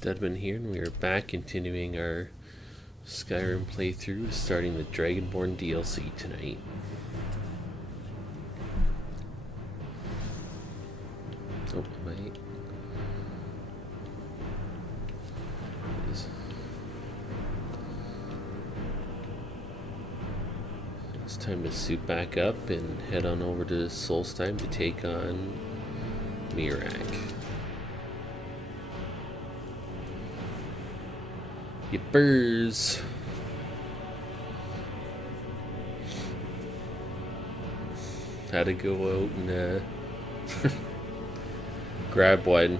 Studmin here, and we are back continuing our Skyrim playthrough, starting the Dragonborn DLC tonight. Oh, it's time to suit back up and head on over to Solstheim to take on Mirak. Yippers! Had to go out and grab one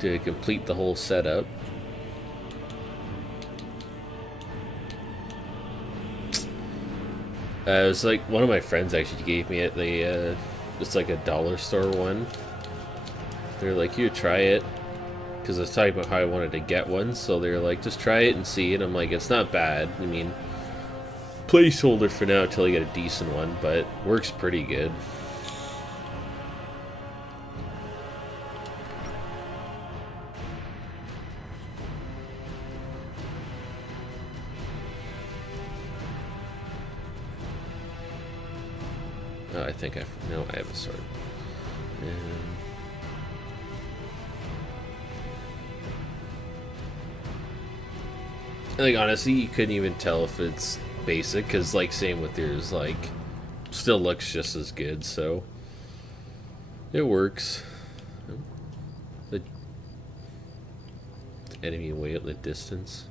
to complete the whole setup. It was like one of my friends actually gave me it. They it's like a dollar store one. They're like, "You try it," because I was talking about how I wanted to get one. So they're like, "Just try it and see." And I'm like, "It's not bad. I mean, placeholder for now until you get a decent one, but works pretty good." Oh, I think I have a sword. Like, honestly, you couldn't even tell if it's basic, because, like, same with yours, like, still looks just as good, so it works. The enemy way out in the distance.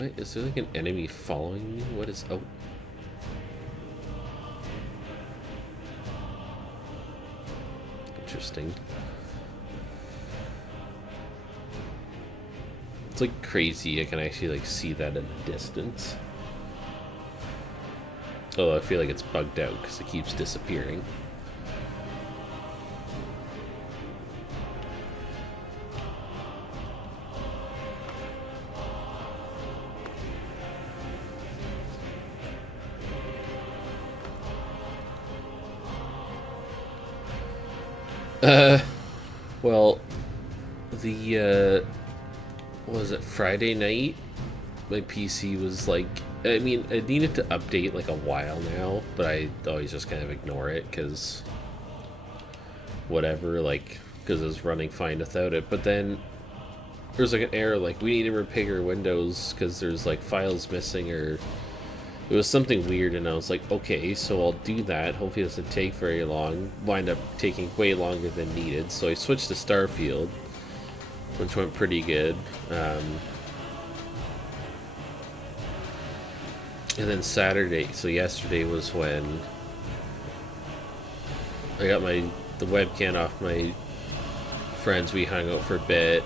Wait, is there like an enemy following me? What is... Oh. Interesting. It's like crazy. I can actually like see that in the distance. Oh, I feel like it's bugged out because it keeps disappearing. Well, what was it, Friday night? My PC was like, I mean, I needed to update like a while now, but I always just kind of ignore it because whatever, like, because it was running fine without it. But then there's like an error, like, we need to repair Windows because there's like files missing, or it was something weird, and I was like, okay, so I'll do that. Hopefully it doesn't take very long. Wind up taking way longer than needed, so I switched to Starfield, which went pretty good. And then Saturday, so yesterday was when I got the webcam off my friends. We hung out for a bit.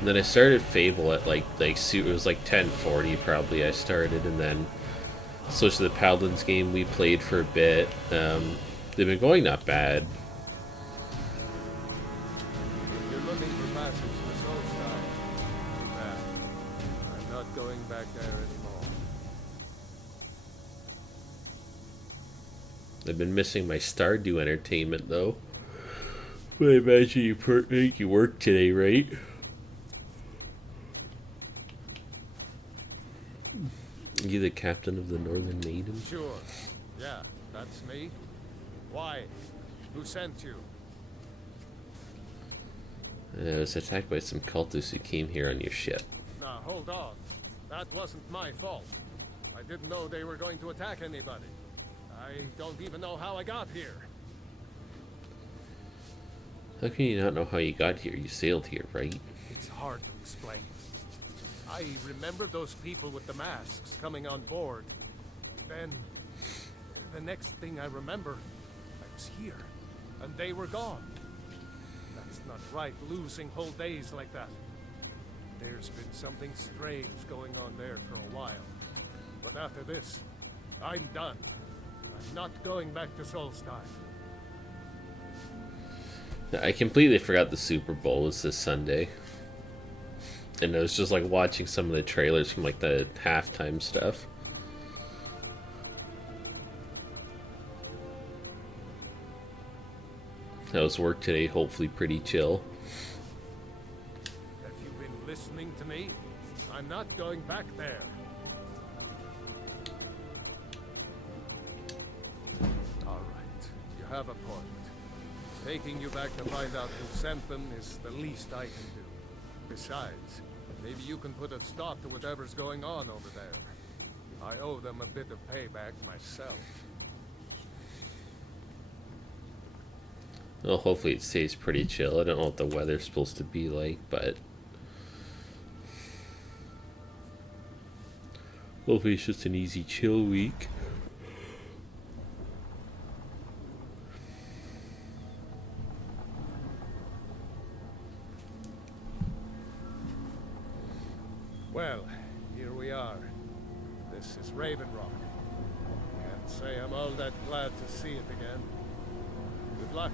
And then I started Fable at like it was like 10:40 probably I started, and then switched to the Paladins game. We played for a bit. They've been going not bad. If you're looking for passage to Solstheim, I'm not going back there anymore. I've been missing my Stardew entertainment though. But I imagine you work today, right? You the captain of the Northern Maiden? Sure. Yeah, that's me. Why? Who sent you? I was attacked by some cultists who came here on your ship. Now, hold on. That wasn't my fault. I didn't know they were going to attack anybody. I don't even know how I got here. How can you not know how you got here? You sailed here, right? It's hard to explain. I remember those people with the masks coming on board. Then, the next thing I remember, was here, and they were gone. That's not right, losing whole days like that. There's been something strange going on there for a while. But after this, I'm done. I'm not going back to Solstheim. I completely forgot the Super Bowl was this Sunday. And I was just like watching some of the trailers from like the halftime stuff. That was work today, hopefully pretty chill. Have you been listening to me? I'm not going back there. All right, you have a point. Taking you back to find out who sent them is the least I can do. Besides, maybe you can put a stop to whatever's going on over there. I owe them a bit of payback myself. Well, hopefully it stays pretty chill. I don't know what the weather's supposed to be like, but hopefully it's just an easy chill week. Well, here we are. This is Raven Rock. Can't say I'm all that glad to see it again. Good luck.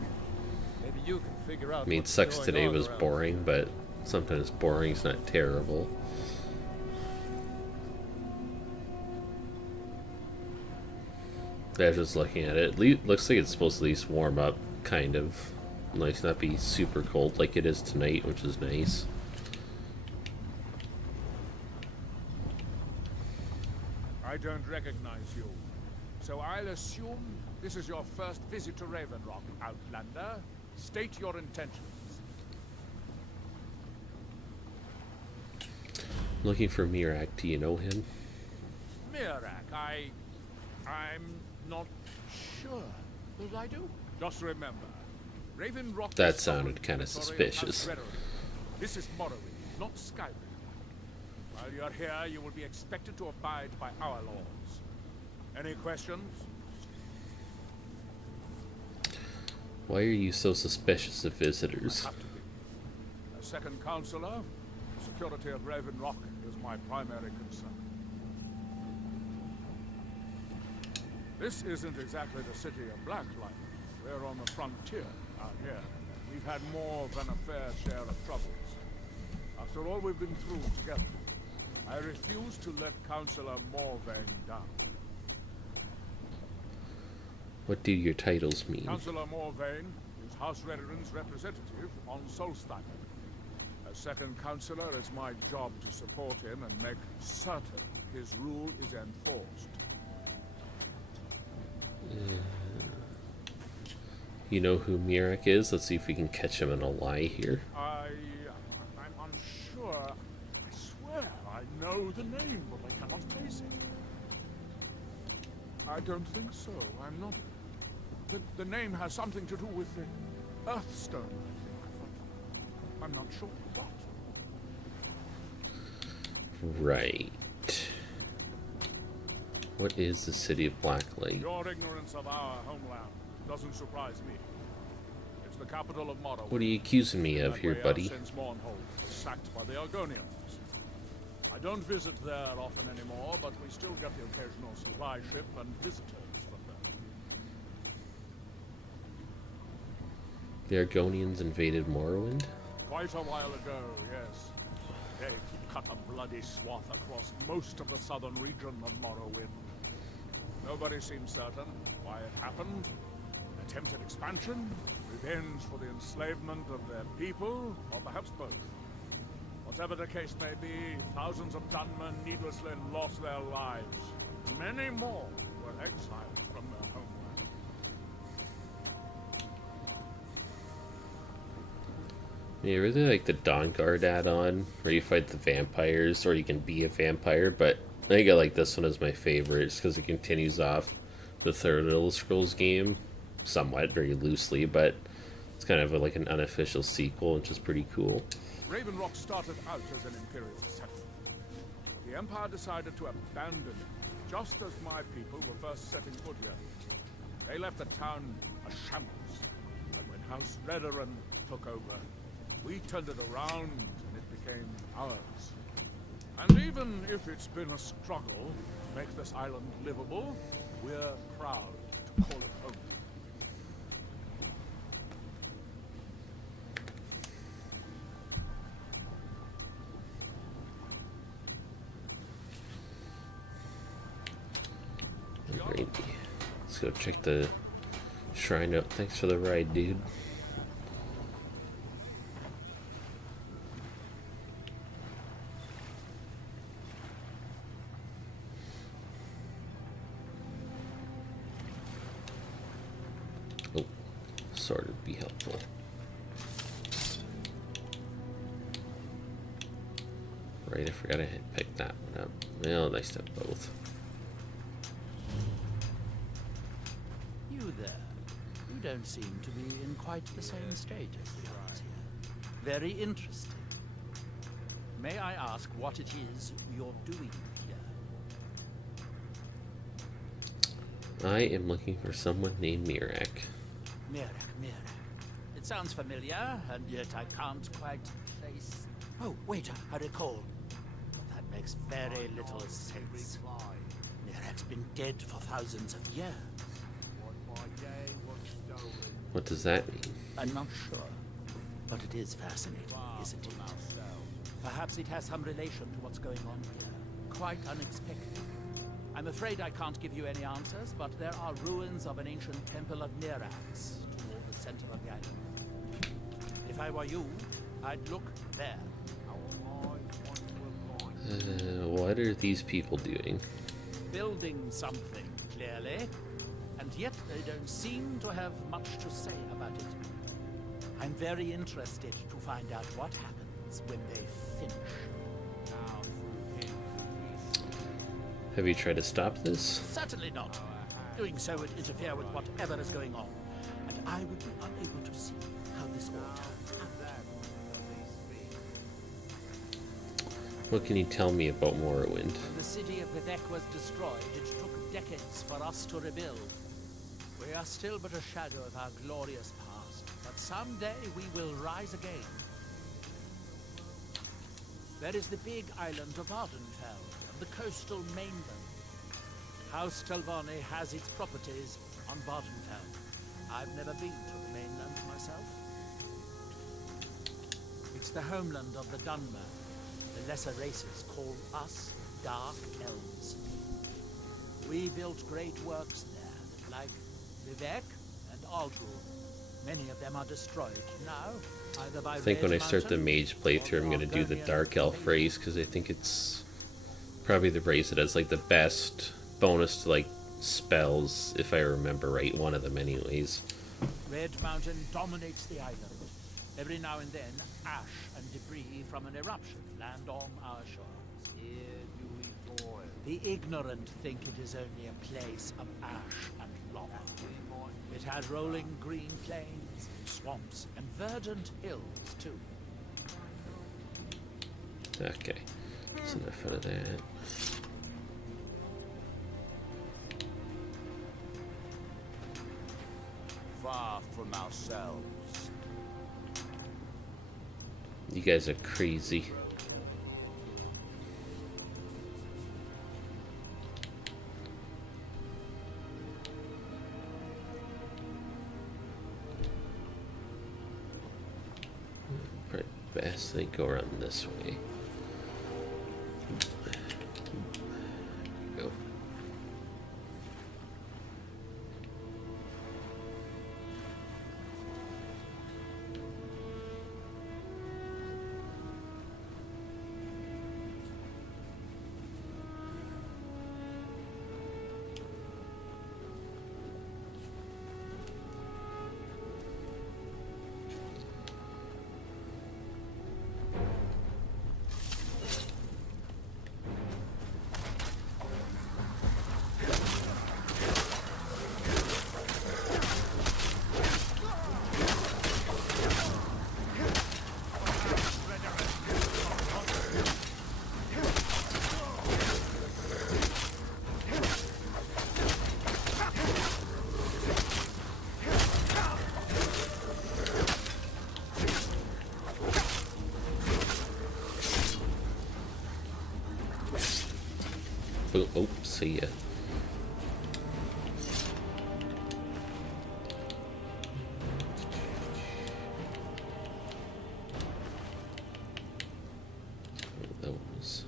Maybe you can figure out. I mean, it sucks today was boring, but sometimes boring's not terrible. I was just looking at it. Looks like it's supposed to at least warm up, kind of. Like, not be super cold like it is tonight, which is nice. I don't recognize you. So I'll assume this is your first visit to Raven Rock, Outlander. State your intentions. Looking for Mirak. Do you know him? Mirak, I'm not sure that I do. Just remember, Raven Rock. That sounded kind of suspicious. This is Morrowind, not Skyrim. While you're here, you will be expected to abide by our laws. Any questions? Why are you so suspicious of visitors? I have to be. As second counselor, security of Raven Rock is my primary concern. This isn't exactly the city of Blacklight. We're on the frontier out here. We've had more than a fair share of troubles. After all we've been through together, I refuse to let Councillor Morvain down. What do your titles mean? Councillor Morvain is House Redoran's representative on Solstheim. As second councillor, it's my job to support him and make certain his rule is enforced. You know who Mirak is? Let's see if we can catch him in a lie here. I'm unsure. I swear I know the name, but I cannot place it. I don't think so. I'm not. The name has something to do with the Earthstone, I think. I'm not sure what. Right. What is the city of Blacklight? Your ignorance of our homeland doesn't surprise me. It's the capital of Morrowind. What are you accusing me of here, buddy? Since Mournhold was sacked by the Argonians. I don't visit there often anymore, but we still get the occasional supply ship and visitors from there. The Argonians invaded Morrowind? Quite a while ago, yes. They cut a bloody swath across most of the southern region of Morrowind. Nobody seems certain why it happened. Attempted expansion, revenge for the enslavement of their people, or perhaps both. Whatever the case may be, thousands of Dunmen needlessly lost their lives. Many more were exiled from their homeland. Yeah, I really like the Dawnguard add-on, where you fight the vampires, or you can be a vampire, but I think I like this one as my favorite, just because it continues off the third Elder Scrolls game, somewhat, very loosely, but it's kind of like an unofficial sequel, which is pretty cool. Raven Rock started out as an Imperial settlement. The Empire decided to abandon it, just as my people were first setting foot here. They left the town a shambles. And when House Redoran took over, we turned it around and it became ours. And even if it's been a struggle to make this island livable, we're proud to call it home. Alrighty. Let's go check the shrine out. Thanks for the ride, dude. Oh, sword would be helpful. Right, I forgot I had picked that one up. Well, nice to have both. You there. You don't seem to be in quite the same state as the others here. Very interesting. May I ask what it is you're doing here? I am looking for someone named Mirak. Mirak. It sounds familiar, and yet I can't quite place... Oh, wait, I recall. That makes very little sense. Mirak's been dead for thousands of years. What does that mean? I'm not sure, but it is fascinating, isn't it? Perhaps it has some relation to what's going on here. Quite unexpected. I'm afraid I can't give you any answers, but there are ruins of an ancient temple of Nirax toward the center of the island. If I were you, I'd look there. What are these people doing? Building something, clearly. And yet they don't seem to have much to say about it. I'm very interested to find out what happens when they finish. Have you tried to stop this? Certainly not. Doing so would interfere with whatever is going on. And I would be unable to see how this all turns out. What can you tell me about Morrowind? When the city of Vivek was destroyed, it took decades for us to rebuild. We are still but a shadow of our glorious past, but someday we will rise again. There is the big island of Ardenfell, and the coastal mainland. House Telvanni has its properties on Vardenfell. I've never been to the mainland myself. It's the homeland of the Dunmer. The lesser races call us Dark Elves. We built great works there, like Vivek and Aldrul. Many of them are destroyed now, either by I think when I Red start the Mountain mage playthrough, I'm going to do the Dark Elf race, because I think it's probably the race that has like the best bonus to like spells, if I remember right, one of them anyways. Red Mountain dominates the island. Every now and then, ash and debris from an eruption land on our shores. The ignorant think it is only a place of ash and lava. It has rolling green plains, swamps, and verdant hills, too. Okay, that's enough out of that. Far from ourselves. You guys are crazy. Probably best they go around this way. There we go. Oh, oh, see ya. Those.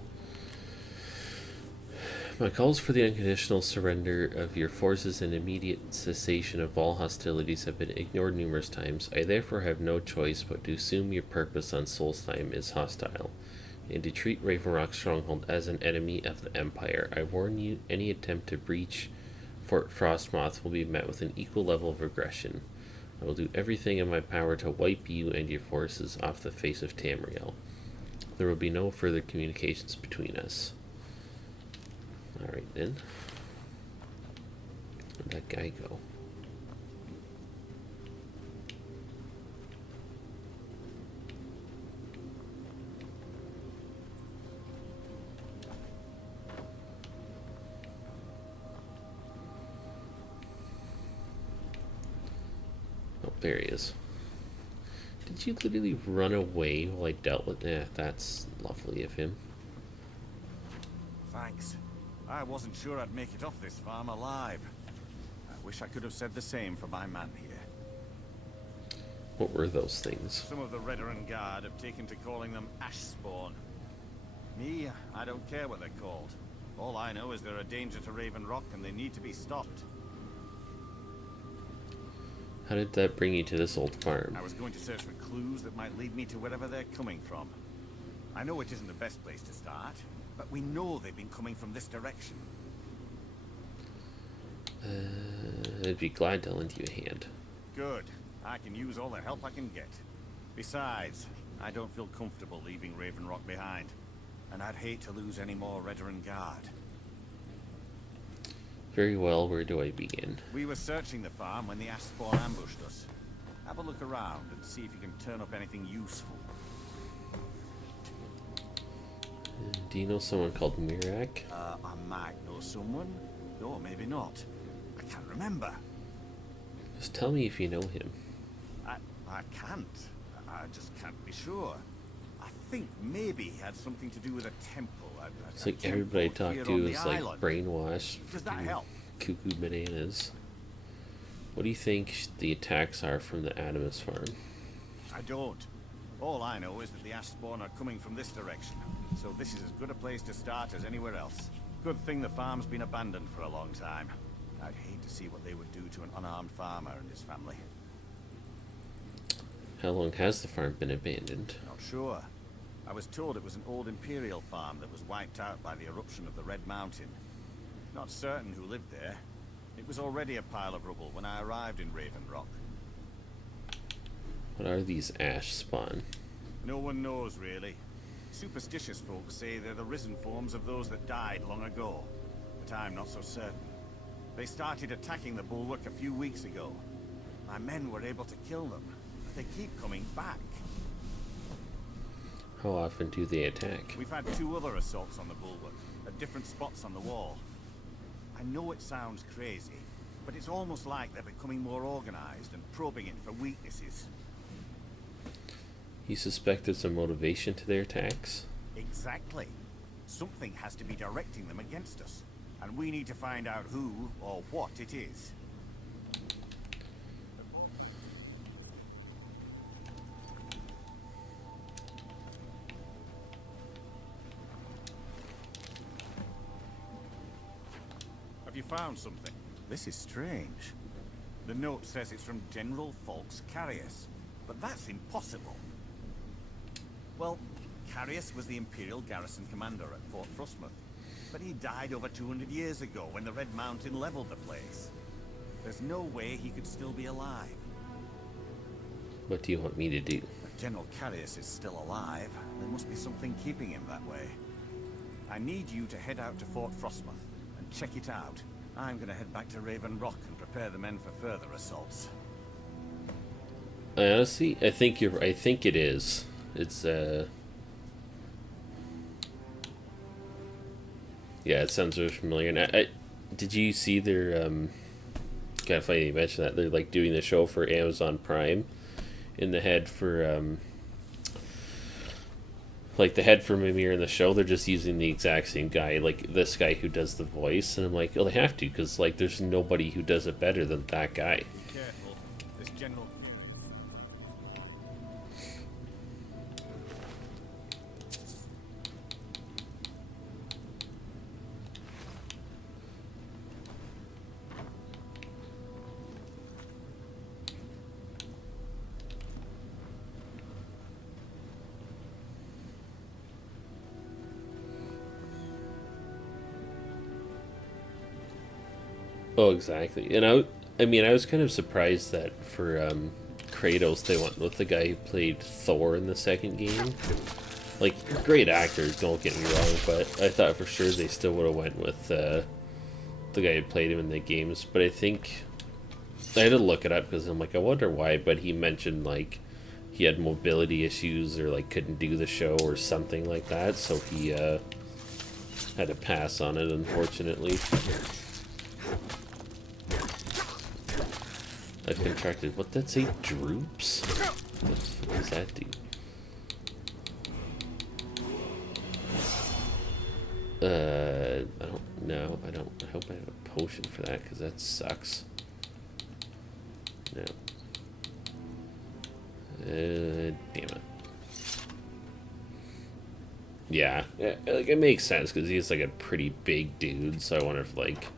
My calls for the unconditional surrender of your forces and immediate cessation of all hostilities have been ignored numerous times. I therefore have no choice but to assume your purpose on Solstheim is hostile, and to treat Raven Rock's stronghold as an enemy of the Empire. I warn you, any attempt to breach Fort Frostmoth will be met with an equal level of aggression. I will do everything in my power to wipe you and your forces off the face of Tamriel. There will be no further communications between us. Alright then. Where'd that guy go? Oh, there he is. Did you literally run away while I dealt with that? That's lovely of him. Thanks. I wasn't sure I'd make it off this farm alive. I wish I could have said the same for my man here. What were those things? Some of the Redoran Guard have taken to calling them Ashspawn. Me, I don't care what they're called. All I know is they're a danger to Raven Rock and they need to be stopped. How did that bring you to this old farm? I was going to search for clues that might lead me to wherever they're coming from. I know it isn't the best place to start, but we know they've been coming from this direction. I'd be glad to lend you a hand. Good. I can use all the help I can get. Besides, I don't feel comfortable leaving Raven Rock behind, and I'd hate to lose any more Redoran Guard. Very well, where do I begin? We were searching the farm when the Ashspawn ambushed us. Have a look around and see if you can turn up anything useful. Do you know someone called Mirak? I might know someone, or maybe not. I can't remember. Just tell me if you know him. I can't. I just can't be sure. I think maybe he had something to do with a temple. It's like everybody I talk to is like brainwashed. Does that help? Cuckoo bananas. What do you think the attacks are from the Adamus farm? I don't. All I know is that the Ashspawn are coming from this direction, so this is as good a place to start as anywhere else. Good thing the farm's been abandoned for a long time. I'd hate to see what they would do to an unarmed farmer and his family. How long has the farm been abandoned? Not sure. I was told it was an old Imperial farm that was wiped out by the eruption of the Red Mountain. Not certain who lived there. It was already a pile of rubble when I arrived in Raven Rock. What are these ash spawn? No one knows, really. Superstitious folks say they're the risen forms of those that died long ago, but I'm not so certain. They started attacking the bulwark a few weeks ago. My men were able to kill them, but they keep coming back. How often do they attack? We've had 2 other assaults on the bulwark, at different spots on the wall. I know it sounds crazy, but it's almost like they're becoming more organized and probing it for weaknesses. You suspect there's a motivation to their attacks? Exactly. Something has to be directing them against us, and we need to find out who or what it is. Have you found something? This is strange. The note says it's from General Falks Carius, but that's impossible. Well, Carius was the Imperial garrison commander at Fort Frostmoth, but he died over 200 years ago when the Red Mountain leveled the place. There's no way he could still be alive. What do you want me to do? If General Carius is still alive, there must be something keeping him that way. I need you to head out to Fort Frostmoth and check it out. I'm gonna head back to Raven Rock and prepare the men for further assaults. Honestly, I think it is. It's yeah, it sounds really familiar. And did you see their kind of funny you mentioned that they're like doing the show for Amazon Prime in the head for like the head from Mimir in the show, they're just using the exact same guy, like this guy who does the voice, and I'm like, oh, they have to, because like there's nobody who does it better than that guy. Be careful. This general. Oh, exactly. And I mean, I was kind of surprised that for Kratos they went with the guy who played Thor in the second game. Like, great actors, don't get me wrong, but I thought for sure they still would have went with the guy who played him in the games. But I think I had to look it up because I'm like, I wonder why. But he mentioned like he had mobility issues or like couldn't do the show or something like that, so he had to pass on it, unfortunately. I've contracted. What that say? Droops? What the fuck does that do? I don't know. I hope I have a potion for that because that sucks. No. Damn it. Yeah, like it makes sense because he's like a pretty big dude, so I wonder if like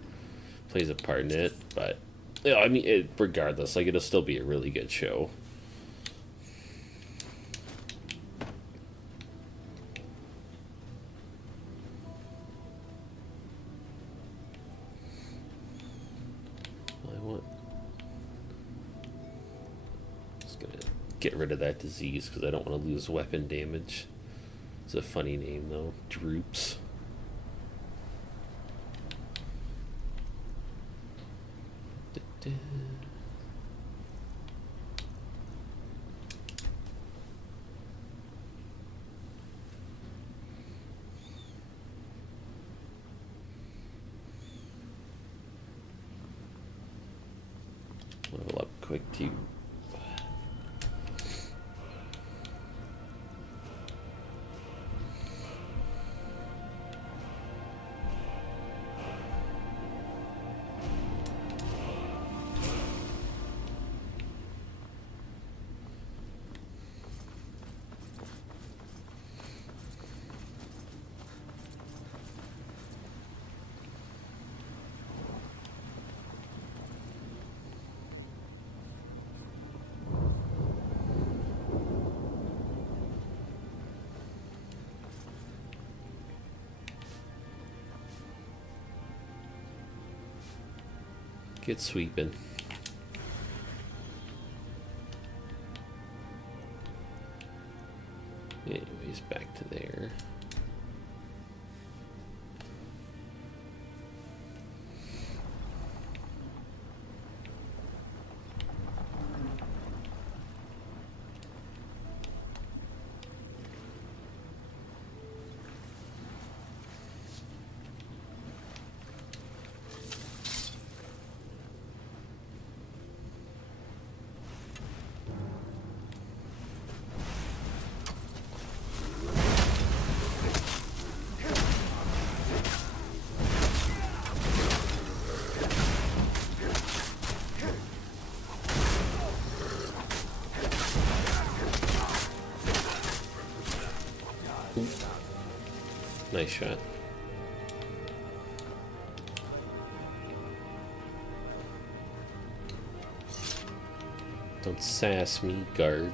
plays a part in it. But yeah, I mean, regardless, like it'll still be a really good show. Just gonna get rid of that disease because I don't want to lose weapon damage. It's a funny name though, Droops. Level up quick too. Get sweeping. Anyways, back to there. Nice shot. Don't sass me, guard.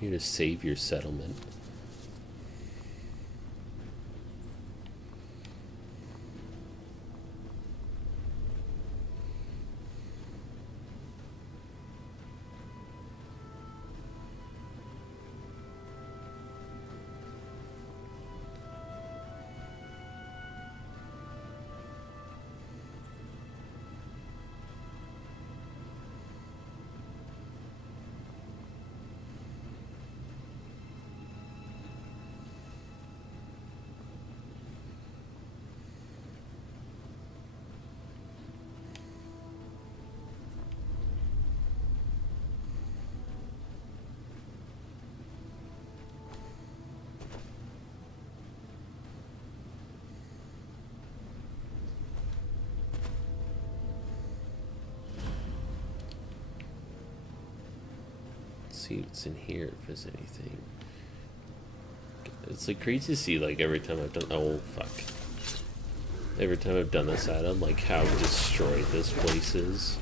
Here to save your settlement. see what's in here if there's anything. It's like crazy to see like every time I've done. Oh fuck! Every time I've done this item, like how destroyed this place is.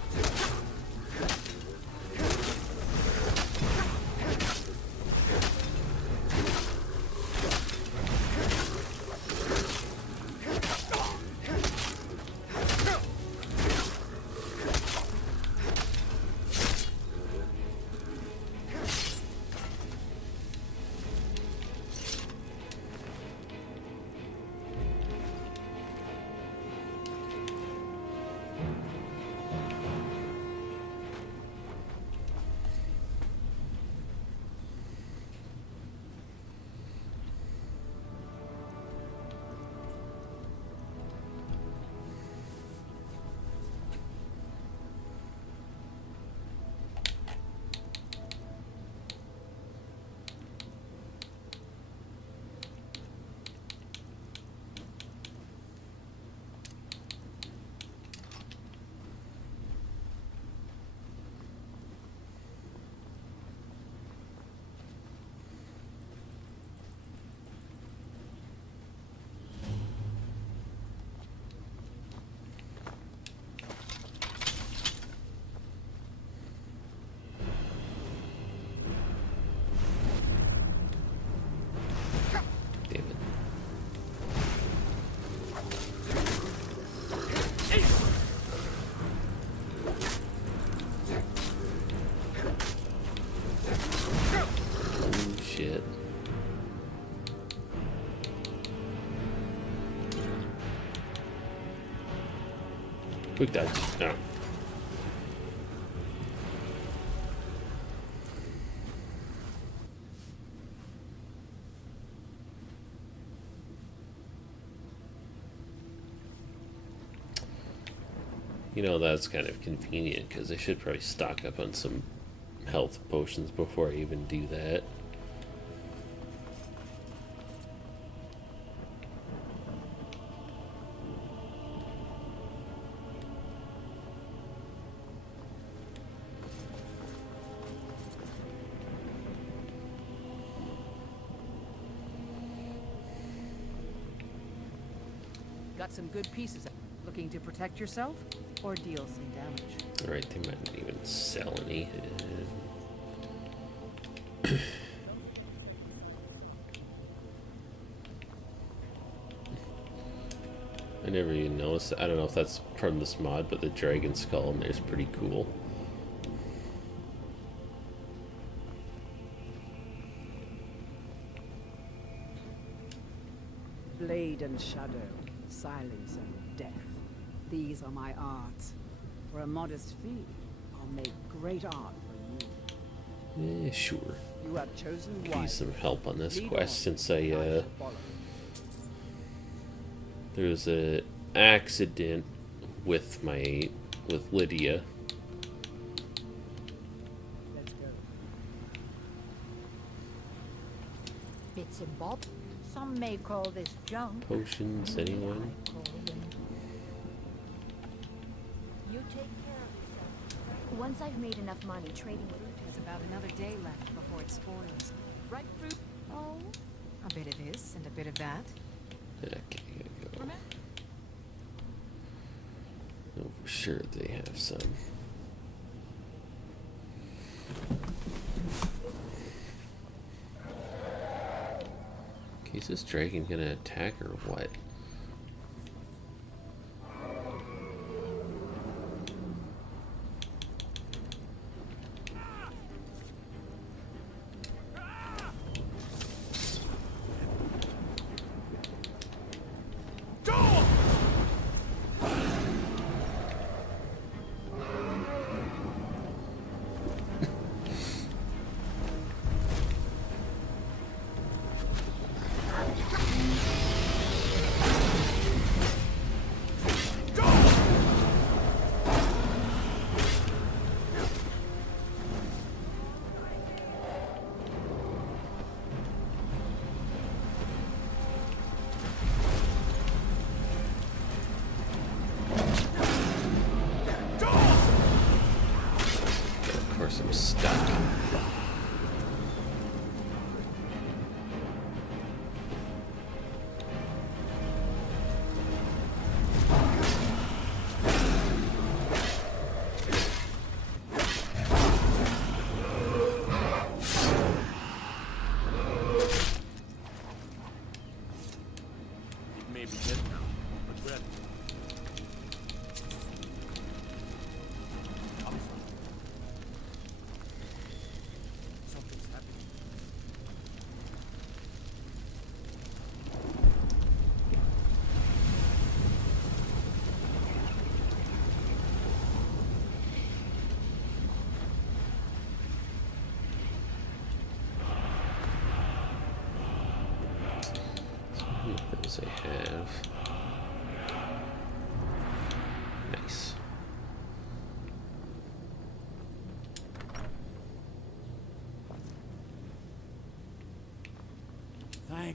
Quick dodge. No. You know, that's kind of convenient because I should probably stock up on some health potions before I even do that. Got some good pieces. Looking to protect yourself or deal some damage? Alright, they might not even sell any. I never even noticed. I don't know if that's from this mod, but the dragon skull in there is pretty cool. Blade and shadow, silence and death. These are my arts. For a modest fee, I'll make great art for you. Sure. You have chosen Could use wisely. some help on this Lead quest on, since I and shall follow. there was a accident with Lydia. Let's go. Bits and bobs. Some may call this junk. Potions, anyone? I call them. You take care of yourself. Once I've made enough money trading with There's about another day left before it spoils. Right fruit. Oh, a bit of this and a bit of that. Okay, gotta go. No, for sure they have some. Okay, is this dragon gonna attack or what?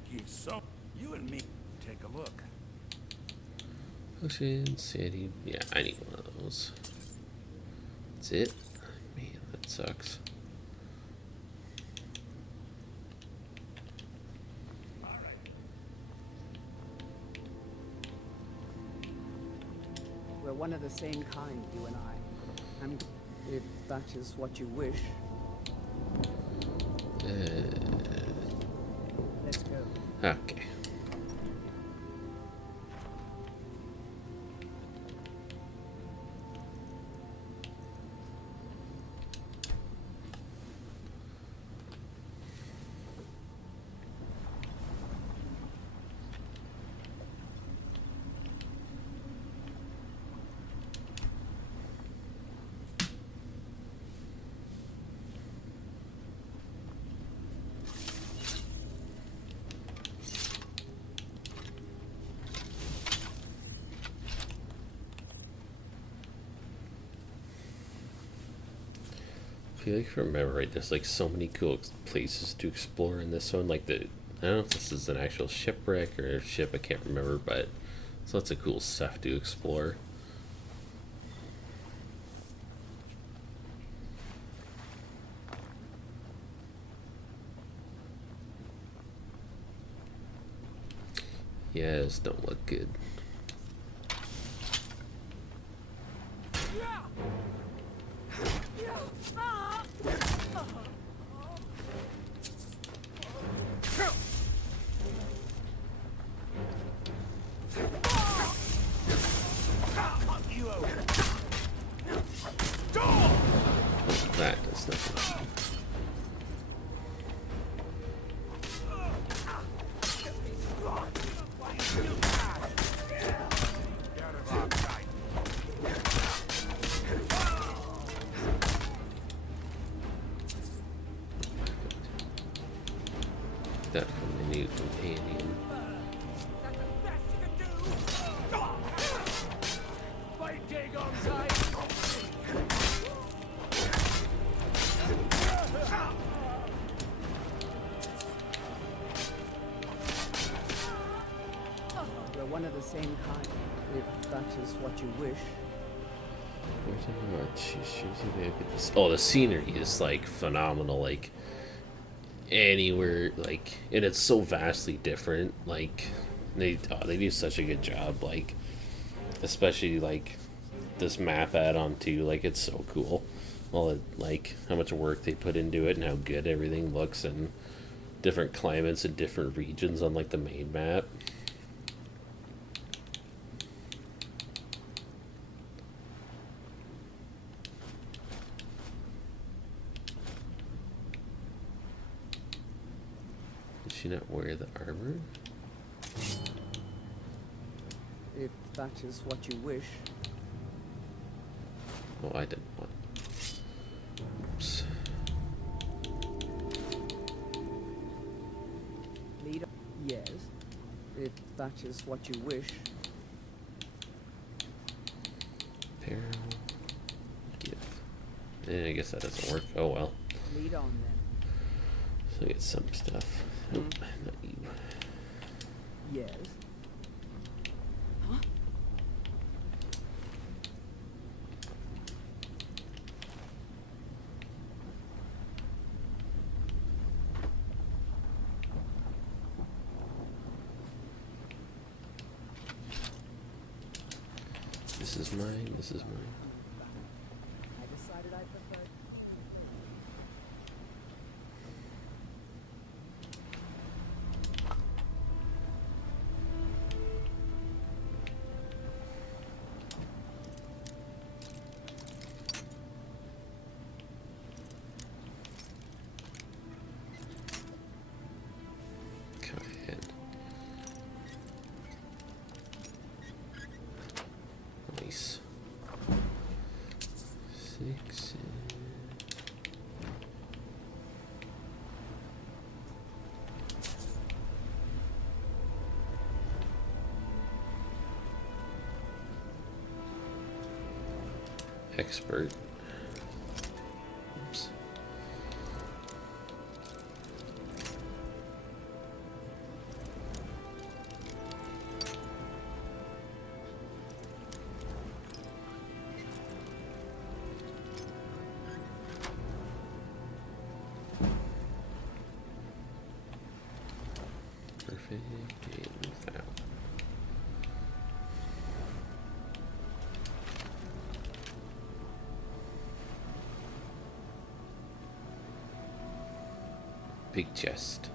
Thank you so. You and me take a look. Ocean City. Yeah, I need one of those. That's it. Man, that sucks. We're one of the same kind, you and I. If that is what you wish. Let's go. Okay. I feel like if I remember right, there's like so many cool places to explore in this one. Like I don't know if this is an actual shipwreck or a ship, I can't remember, but there's lots of cool stuff to explore. Yes, don't look good. That does nothing. That from the new companion. We're one of the same kind, if that is what you wish. Oh, the scenery is like phenomenal. Like anywhere, like, and it's so vastly different. Like they do such a good job. Like especially like this map add-on too. Like it's so cool. All like how much work they put into it and how good everything looks, and different climates and different regions on like the main map. Did she not wear the armor? If that is what you wish. Oh, I didn't want. Oops. Lead. Yes. If that is what you wish. Apparel. Gift. I guess that doesn't work. Oh well. Lead on then. So I get some stuff. Nope, not you. Yes. Huh? This is mine. This is mine. I decided I preferred. Go ahead. Nice. 6. Expert. Oops. Big chest.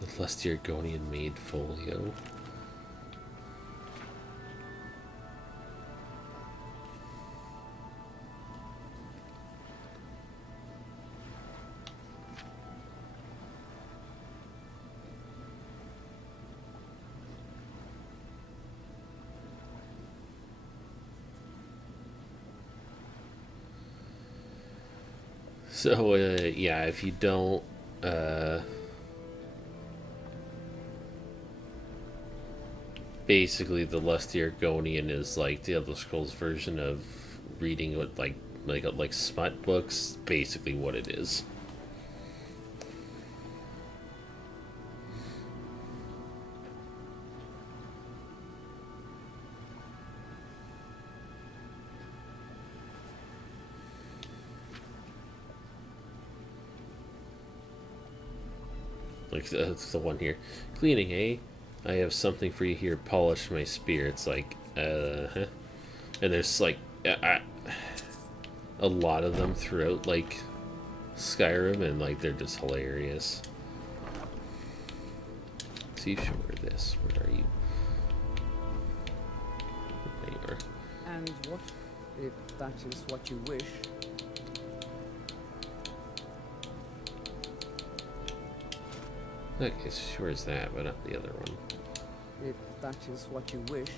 The lusty Argonian made folio. So, yeah, if you don't, basically the Lusty Argonian is like the Elder Scrolls version of reading what, like smut books, basically what it is. Like, that's the one here. Cleaning, eh? I have something for you here. Polish my spear. It's like, huh? And there's, like, a lot of them throughout, like, Skyrim, and, like, they're just hilarious. Let's see if you wear this. Where are you? There you are. And what, if that is what you wish? Okay, sure as that, but not the other one. If that is what you wish.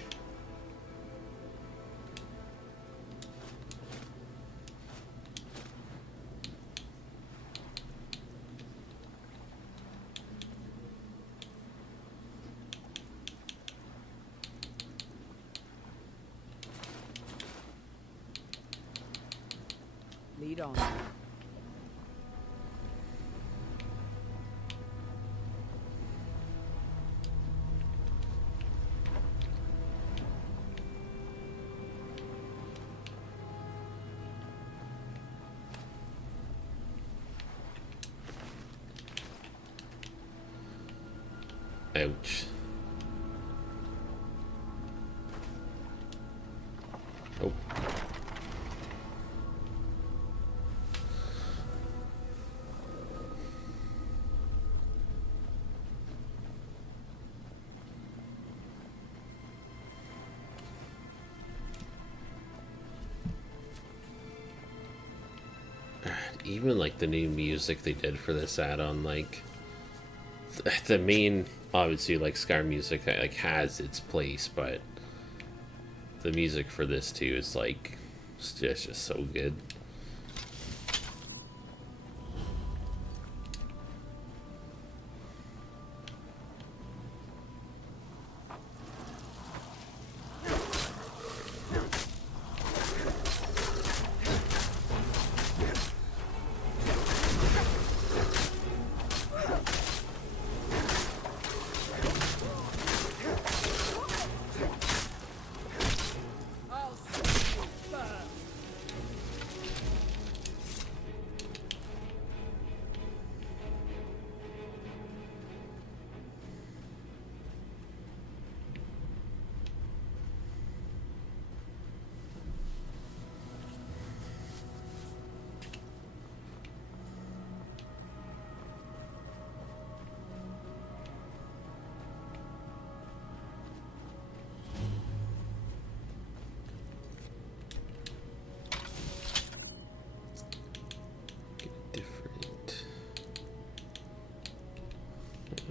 Lead on. Ouch. Oh. Even like the new music they did for this add-on, like the main, obviously, like Skyrim music, like has its place, but the music for this too is like it's just so good.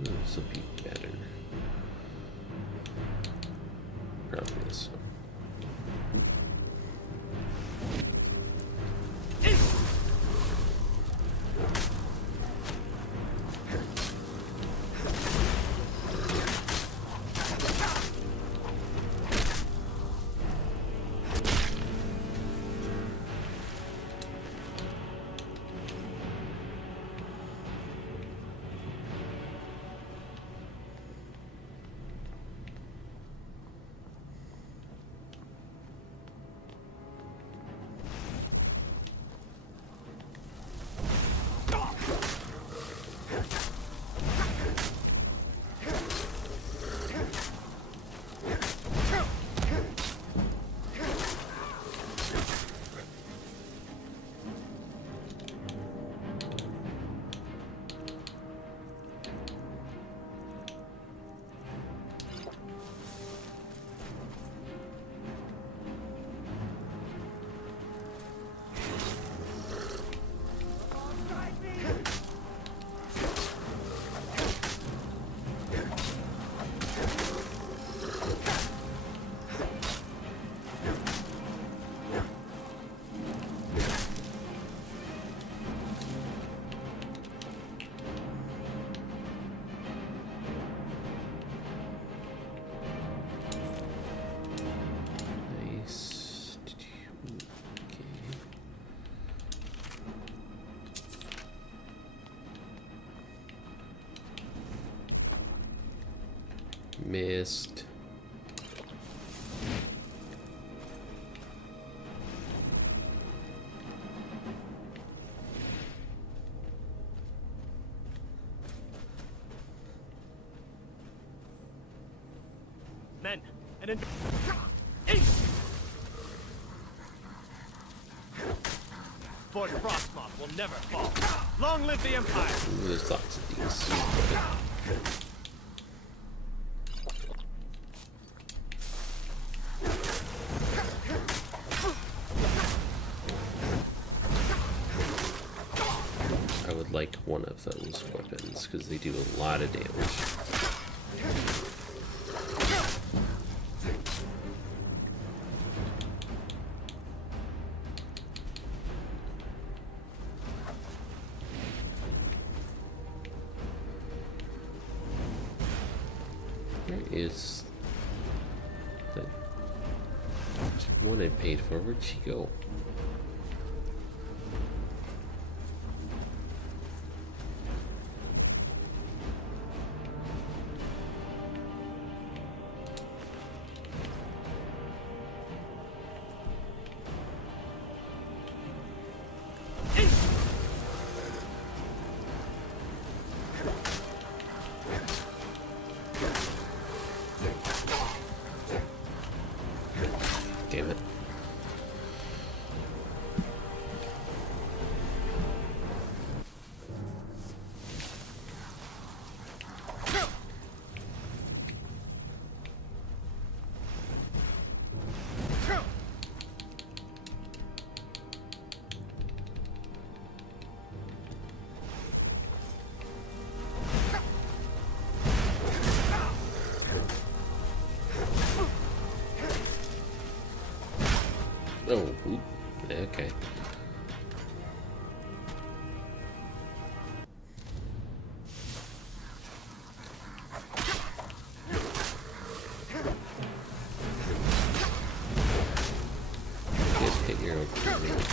This will be better. Probably this one. missed. Men, and Fort Frostmoth will never fall. Long live the Empire! Ooh, there's lots of these. I would like one of those weapons because they do a lot of damage. Where is the one I paid for? Where'd she go? Damn it. Oh, oop. Okay. Just hit your own teammate.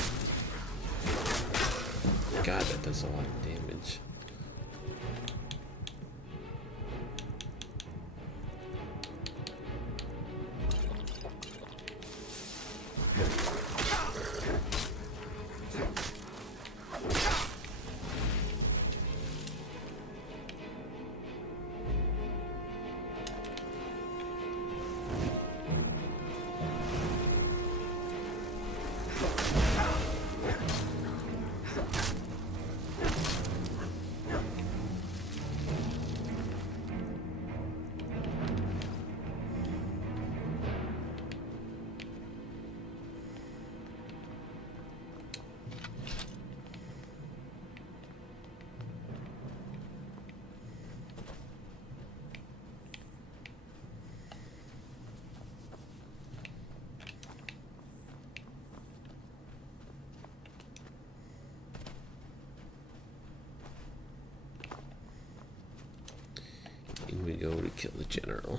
God, that does a lot of damage. In we go to kill the general.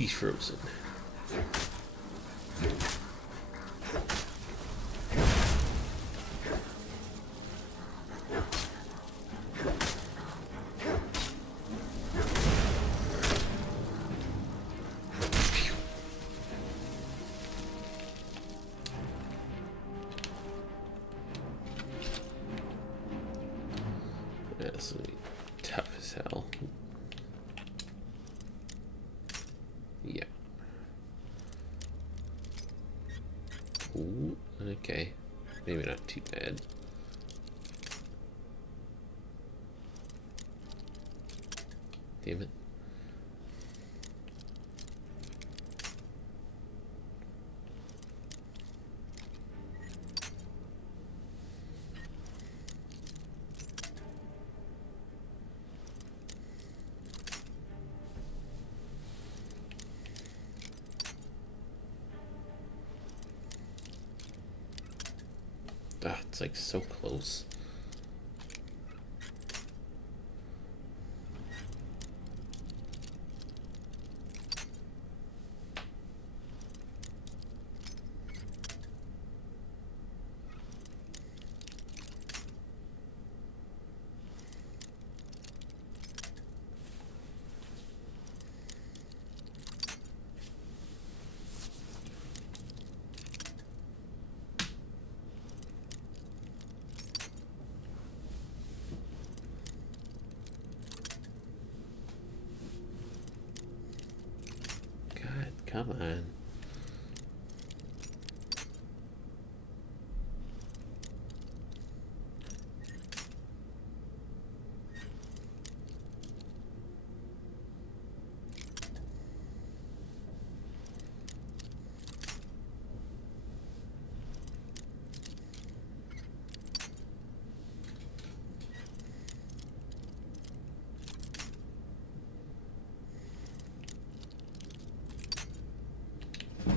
be frozen. That's tough as hell. Yeah. Ooh, okay. Maybe not too bad. Damn it. Ah, it's like so close. Come on.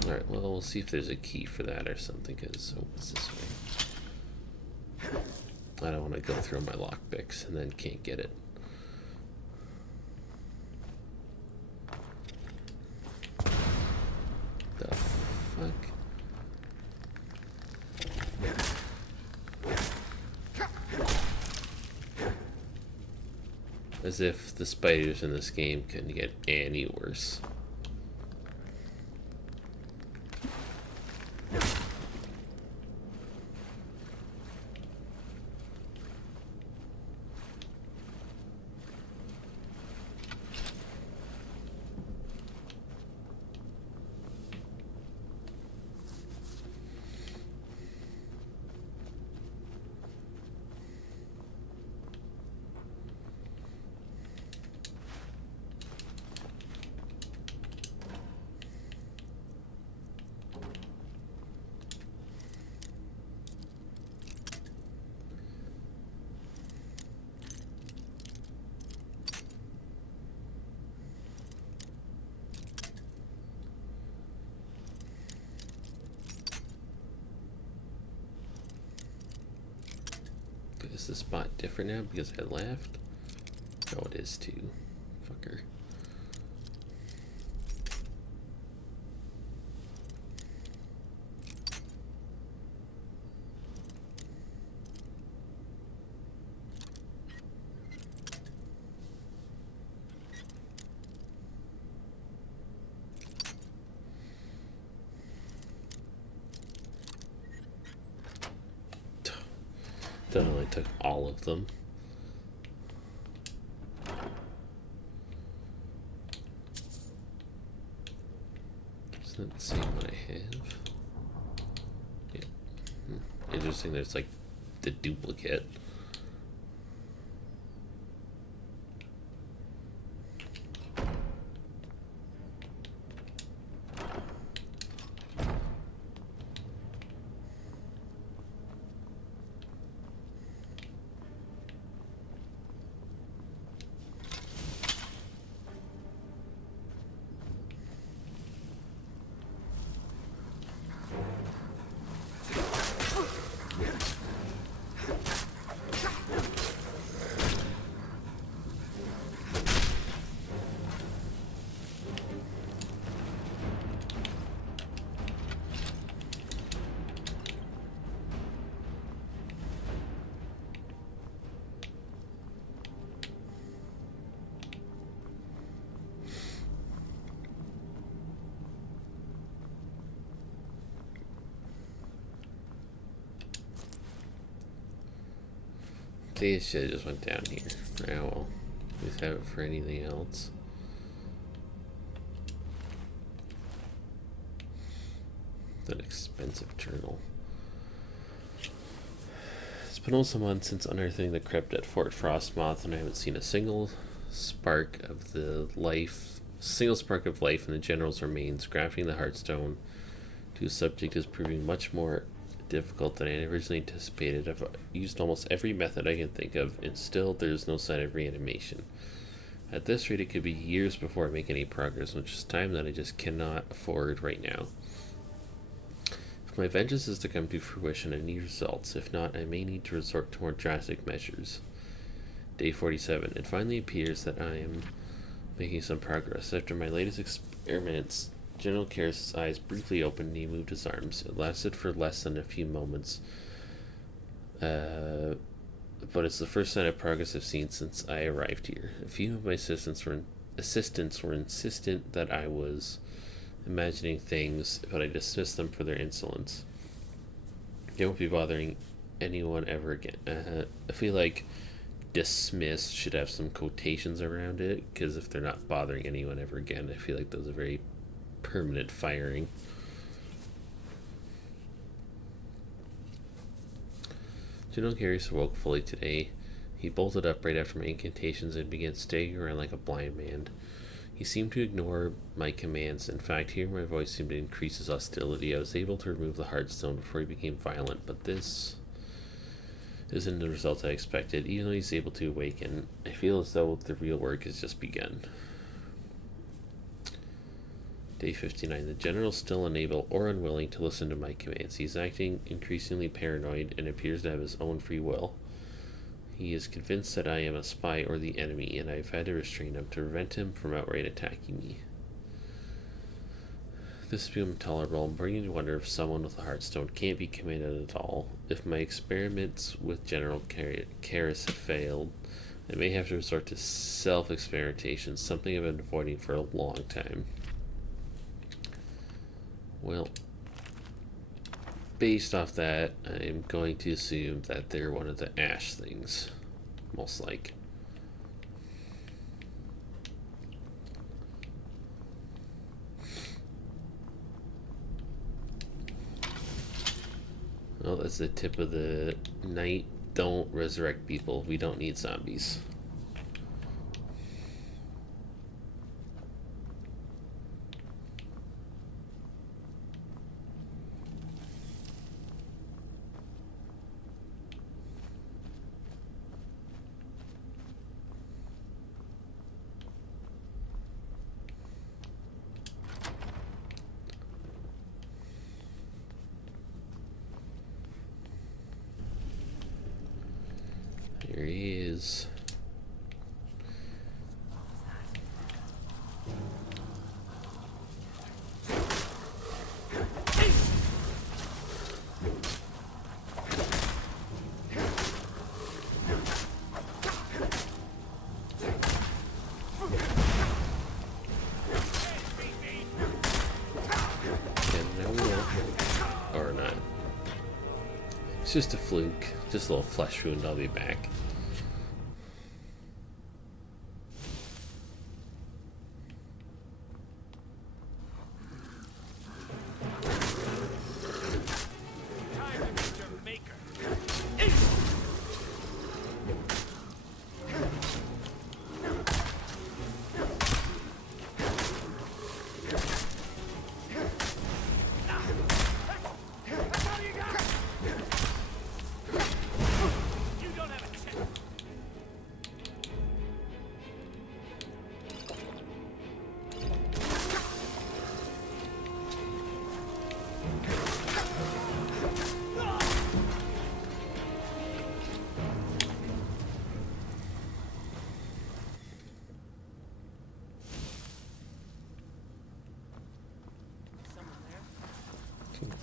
Alright, well, we'll see if there's a key for that or something, because what's this way? I don't want to go through my lockpicks and then can't get it. The fuck? As if the spiders in this game couldn't get any worse. Is the spot different now because I left? Oh, it is too. Fucker. That only took all of them. It's not the same one I have. Yeah. Interesting, there's like the duplicate. See, it should have just went down here. Oh well. At least have it for anything else. An expensive journal. It's been almost a month since unearthing the crypt at Fort Frostmoth, and I haven't seen a single spark of life in the general's remains. Grafting the Heartstone to a subject is proving much more difficult than I originally anticipated. I've used almost every method I can think of, and still there's no sign of reanimation. At this rate, it could be years before I make any progress, which is time that I just cannot afford right now. If my vengeance is to come to fruition, I need results. If not, I may need to resort to more drastic measures. Day 47. It finally appears that I am making some progress. After my latest experiments, General Karras' eyes briefly opened and he moved his arms. It lasted for less than a few moments. But it's the first sign of progress I've seen since I arrived here. A few of my assistants were insistent that I was imagining things, but I dismissed them for their insolence. They won't be bothering anyone ever again. I feel like dismiss should have some quotations around it, because if they're not bothering anyone ever again, I feel like those are very permanent firing. General Karras awoke fully today. He bolted up right after my incantations and began staggering around like a blind man. He seemed to ignore my commands. In fact, hearing my voice seemed to increase his hostility. I was able to remove the Heartstone before he became violent, but this isn't the result I expected. Even though he's able to awaken, I feel as though the real work has just begun. Day 59. The general is still unable or unwilling to listen to my commands. He's acting increasingly paranoid and appears to have his own free will. He is convinced that I am a spy or the enemy, and I've had to restrain him to prevent him from outright attacking me. This has become intolerable. I'm beginning to wonder if someone with a Heartstone can't be commanded at all. If my experiments with General Karras have failed, I may have to resort to self-experimentation, something I've been avoiding for a long time. Well, based off that, I'm going to assume that they're one of the ash things, most like. Well, that's the tip of the night. Don't resurrect people. We don't need zombies. There he is. Or not. It's just a fluke. Just a little flesh wound. I'll be back.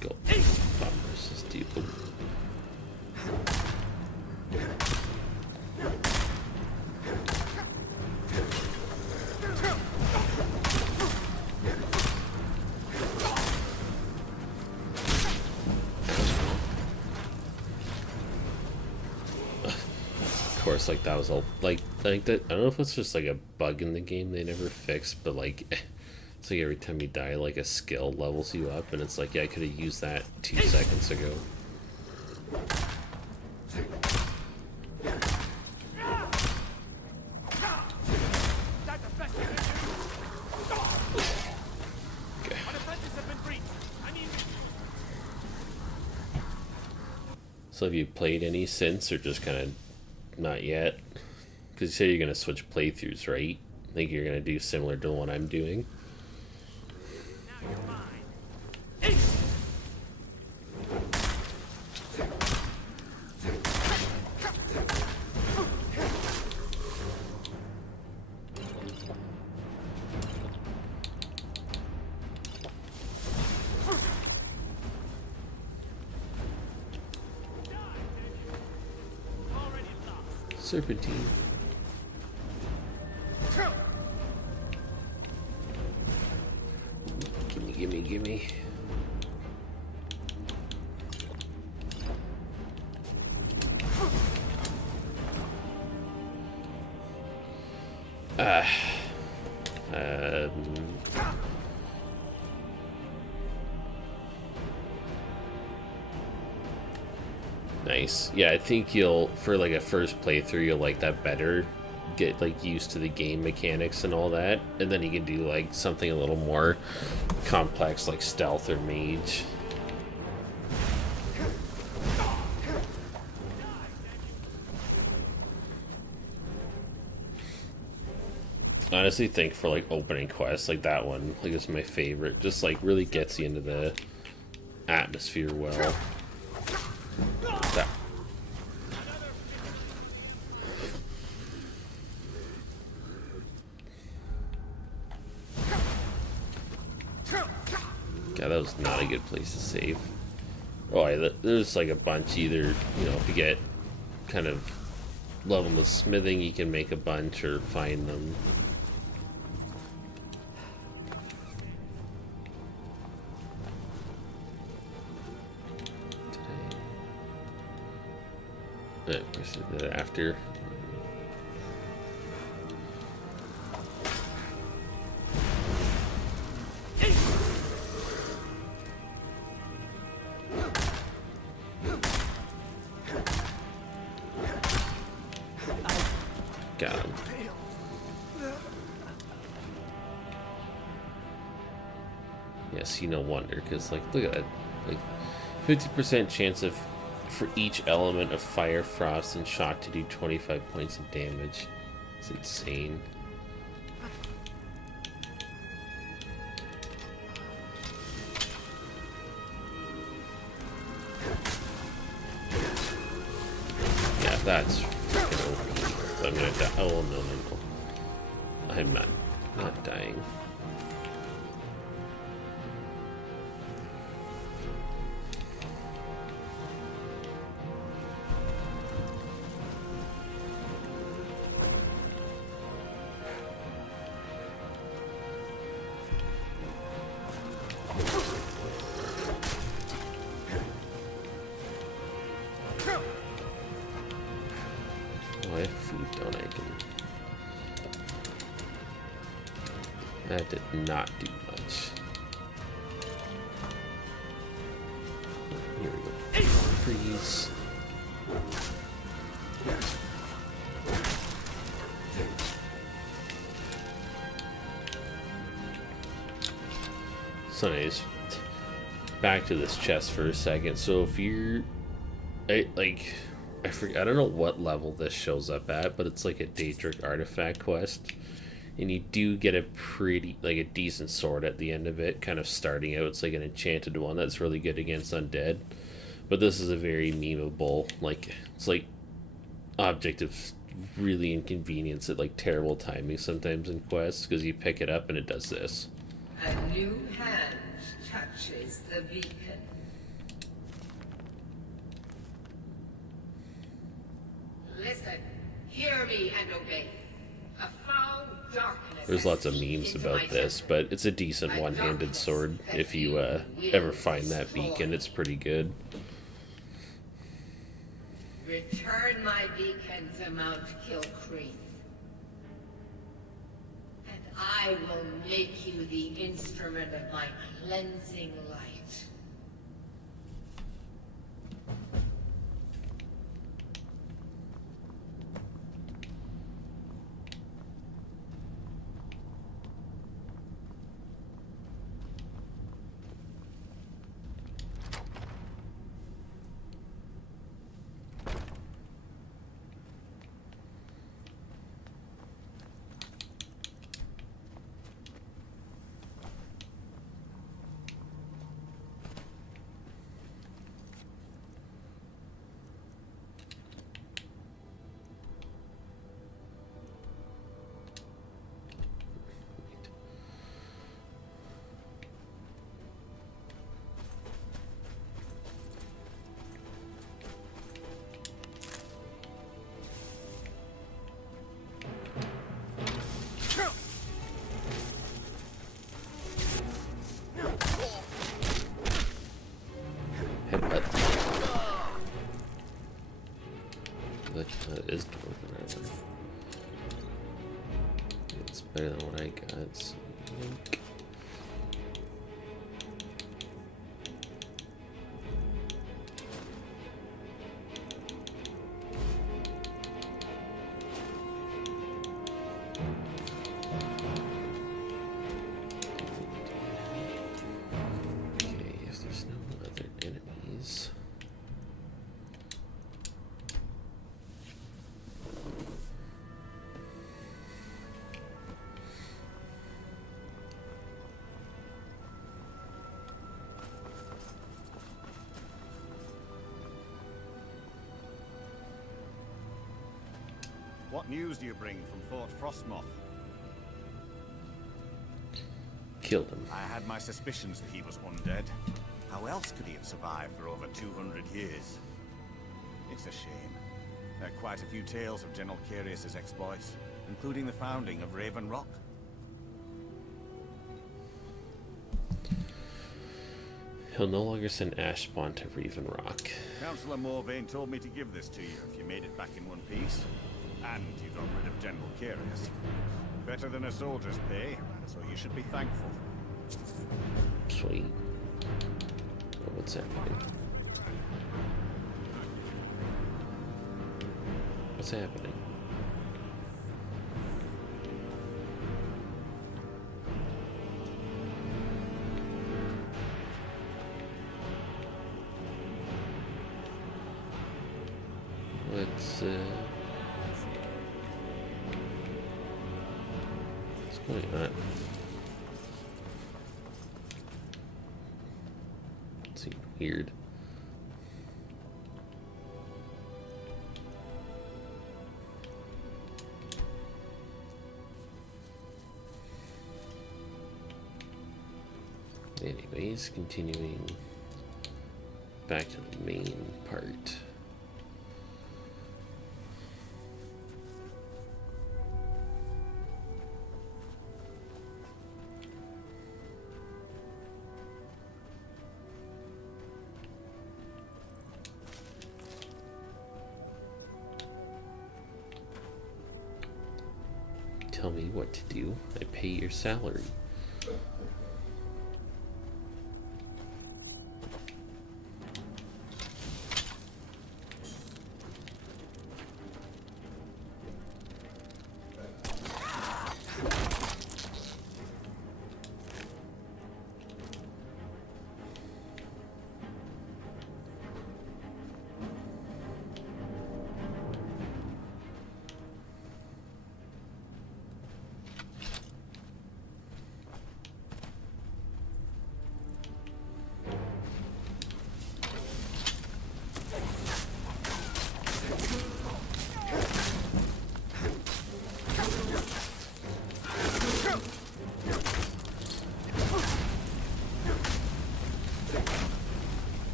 Go. Pop versus Depot. course, like that was all like that. I don't know if it's just like a bug in the game they never fixed, but like it's like every time you die, like a skill levels you up, and it's like, yeah, I could have used that 2 seconds ago. So have you played any since, or just kind of not yet? Because you say you're going to switch playthroughs, right? I think you're going to do similar to what I'm doing. Serpentine. Gimme, gimme, gimme. Nice. Yeah, I think you'll, for like a first playthrough, you'll like that better. Get like used to the game mechanics and all that, and then you can do like something a little more complex like stealth or mage. I honestly think for like opening quests, like that one, like is my favorite. Just like really gets you into the atmosphere well. That. God, that was not a good place to save. Oh, yeah, there's like a bunch. Either, you know, if you get kind of level the smithing, you can make a bunch or find them. Of course, after. Got him. Yes, no wonder, because like, look at that, like 50% chance of for each element of fire, frost, and shock to do 25 points of damage. It's insane. Yeah, that's freaking OP. I'm gonna die. Oh, no. I'm not dying. I have food, don't I? That did not do much. Here we go. Freeze. So anyways, back to this chest for a second. So if you're I forget, I don't know what level this shows up at, but it's like a Daedric artifact quest, and you do get a pretty, like a decent sword at the end of it, kind of starting out. It's like an enchanted one that's really good against undead, but this is a very memeable, like, it's like object of really inconvenience at like terrible timing sometimes in quests, because you pick it up and it does this. A new hand touches the beacon. Listen, hear me and obey. A foul darkness. There's lots of memes about this, but it's a decent one-handed sword. If you ever find that beacon, it's pretty good. Return my beacon to Mount Kilcreath, and I will make you the instrument of my cleansing light. That is dwarven armor. It's better than what I got. So link. Okay, if there's no other enemies. What news do you bring from Fort Frostmoth? Killed him. I had my suspicions that he was undead. How else could he have survived for over 200 years? It's a shame. There are quite a few tales of General Carius's exploits, including the founding of Raven Rock. He'll no longer send Ashbond to Raven Rock. Councillor Morvain told me to give this to you if you made it back in one piece. And you got rid of General Carius. Better than a soldier's pay, so you should be thankful. Sweet. Oh, what's happening? What's happening? What's going on? It seemed weird. Anyways, continuing back to the main part. Tell me what to do. I pay your salary.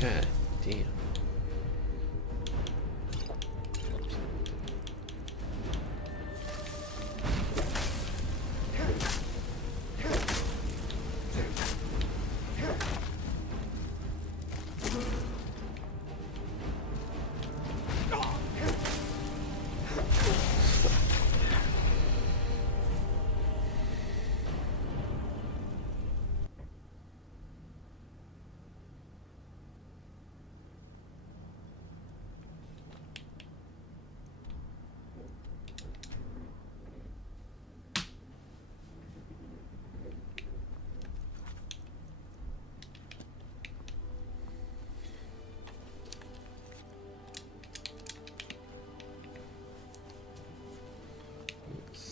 God damn.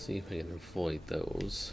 See if I can avoid those.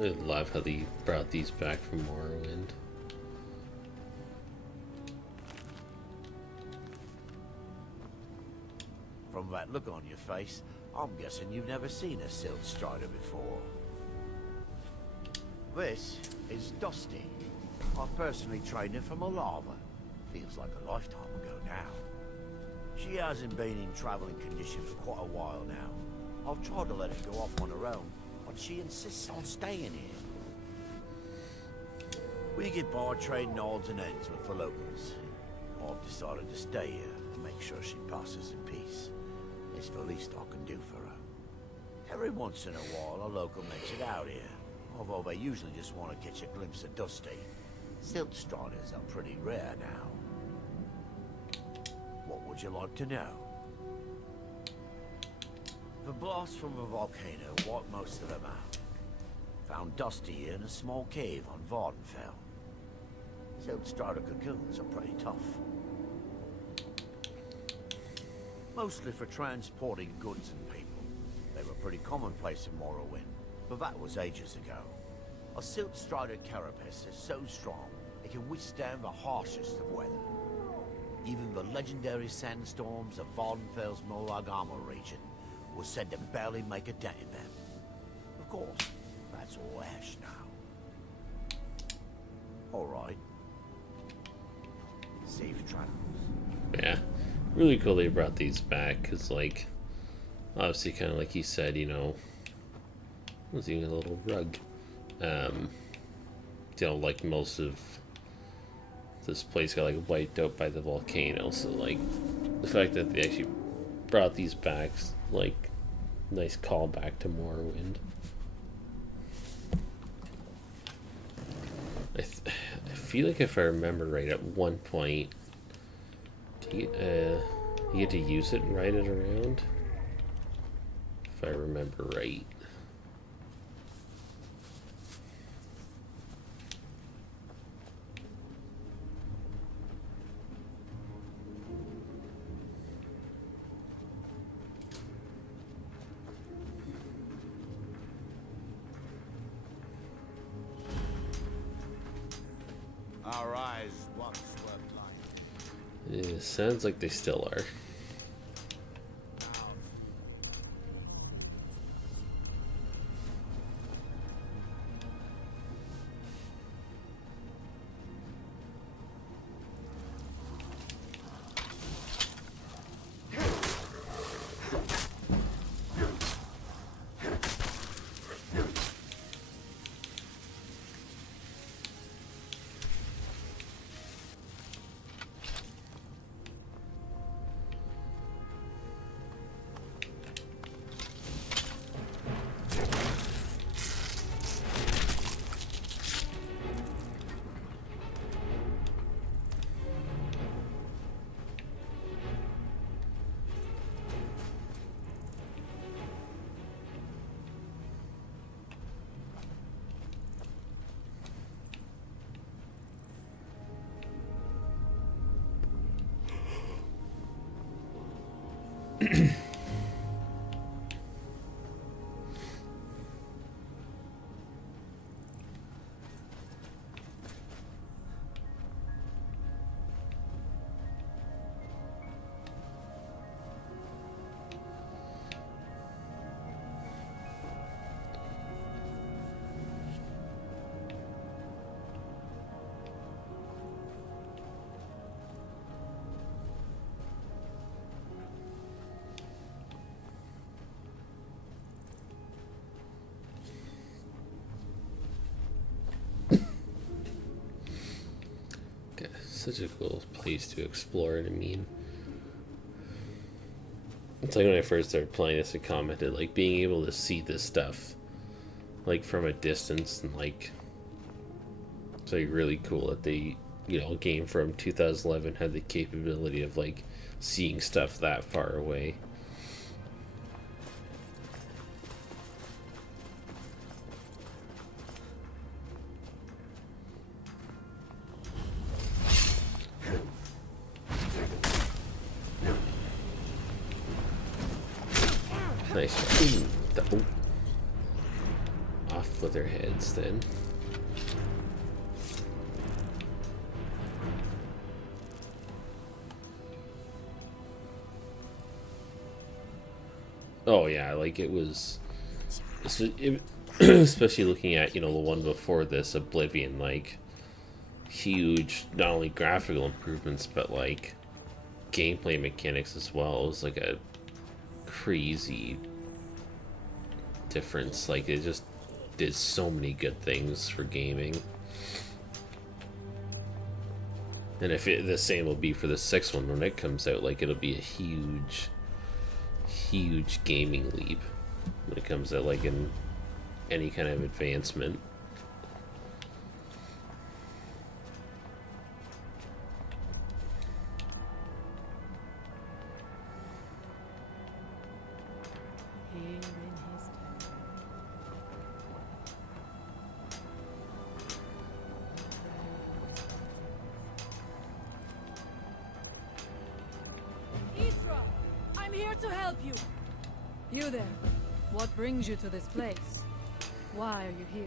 I love how they brought these back from Morrowind. From that look on your face, I'm guessing you've never seen a Silt Strider before. This is Dusty. I personally trained her from a lava. Feels like a lifetime ago now. She hasn't been in traveling condition for quite a while now. I've tried to let her go off on her own, but she insists on staying here. We get by trading odds and ends with the locals. I've decided to stay here and make sure she passes in peace. It's the least I can do for her. Every once in a while, a local makes it out here, although they usually just want to catch a glimpse of Dusty. Silt Striders are pretty rare now. What would you like to know? The blast from the volcano wiped most of them out. Found Dusty in a small cave on Vardenfell. Silt Strider cocoons are pretty tough. Mostly for transporting goods and people. They were pretty commonplace in Morrowind, but that was ages ago. A Silt Strider carapace is so strong, it can withstand the harshest of weather. Even the legendary sandstorms of Vardenfell's Molagama region was said to barely make a dent in them. Of course, that's all ash now. All right. Safe travels. Yeah, really cool they brought these back, because, like, obviously, kind of like you said, you know, was even a little rug. You know, like most of this place got like wiped out by the volcano, so like the fact that they actually brought these back, like, nice callback to Morrowind. I feel like if I remember right, at one point, you get to use it and ride it around. If I remember right. Our eyes once were blind. It sounds like they still are. Such a cool place to explore it, I mean. It's like when I first started playing this, I commented, like, being able to see this stuff, like, from a distance, and, like, it's, like, really cool that they, you know, a game from 2011 had the capability of, like, seeing stuff that far away. Nice. Ooh, off with their heads then. Oh yeah, like it was, especially looking at, you know, the one before this, Oblivion, like huge, not only graphical improvements, but like gameplay mechanics as well. It was like a crazy difference. Like it just did so many good things for gaming. And if the same will be for the sixth one when it comes out, like it'll be a huge gaming leap when it comes out, like in any kind of advancement. You there. What brings you to this place? Why are you here?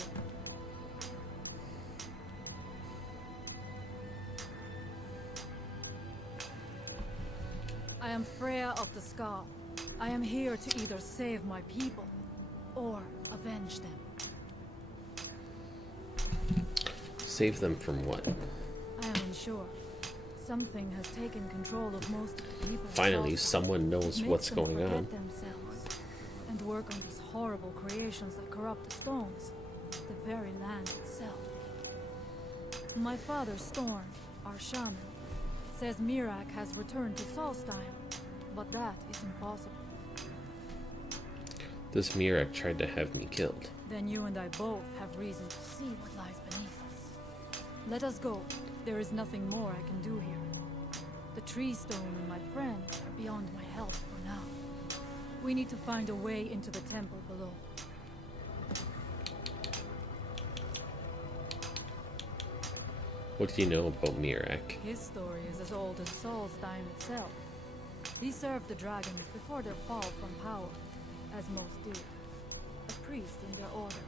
I am Freya of the Scar. I am here to either save my people or avenge them. Save them from what? I am unsure. Something has taken control of most of the people. Finally, someone knows what's going on. Themselves and work on these horrible creations that corrupt the stones, the very land itself. My father, Storm, our shaman, says Mirak has returned to Solstheim, but that is impossible. This Mirak tried to have me killed. Then you and I both have reason to see what lies beneath us. Let us go. There is nothing more I can do here. The tree stone and my friends are beyond my help for now. We need to find a way into the temple below. What do you know about Mirak? His story is as old as Solstheim itself. He served the dragons before their fall from power, as most do. A priest in their order.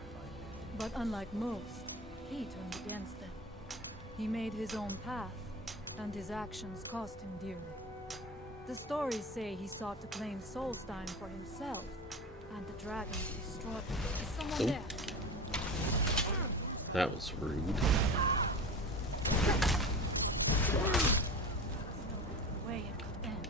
But unlike most, he turned against them. He made his own path, and his actions cost him dearly. The stories say he sought to claim Solstheim for himself, and the dragons destroyed him. Is someone there? That was rude. Way it could end.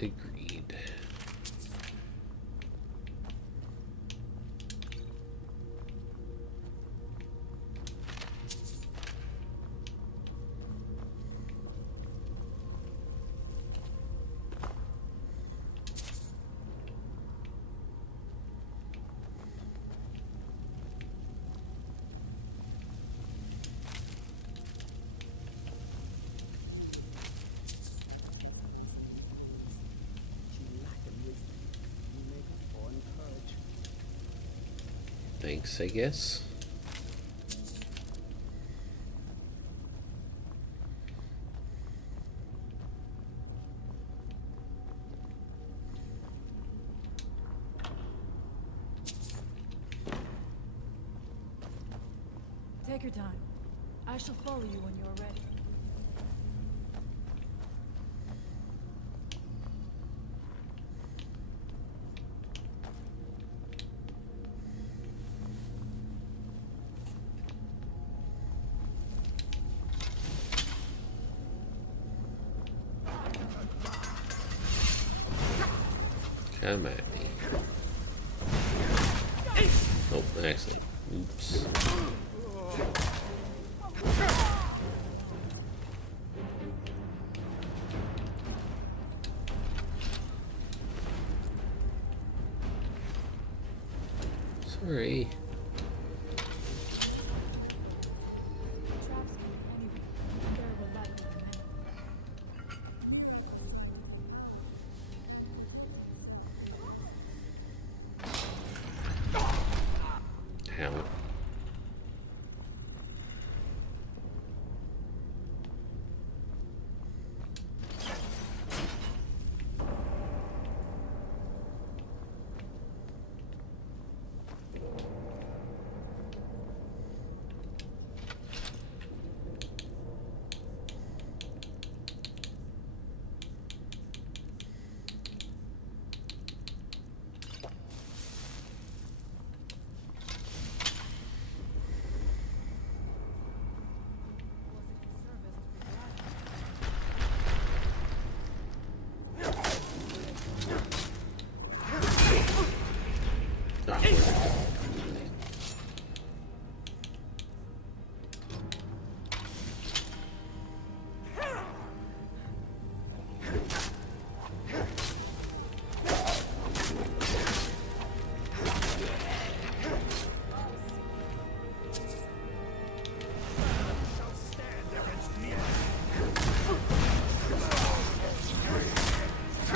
Agreed. Thanks, I guess. your time. I shall follow you when you are ready. Come at me. Oh, excellent. Oops. Sorry. Traps can be anywhere, and there will likely be many.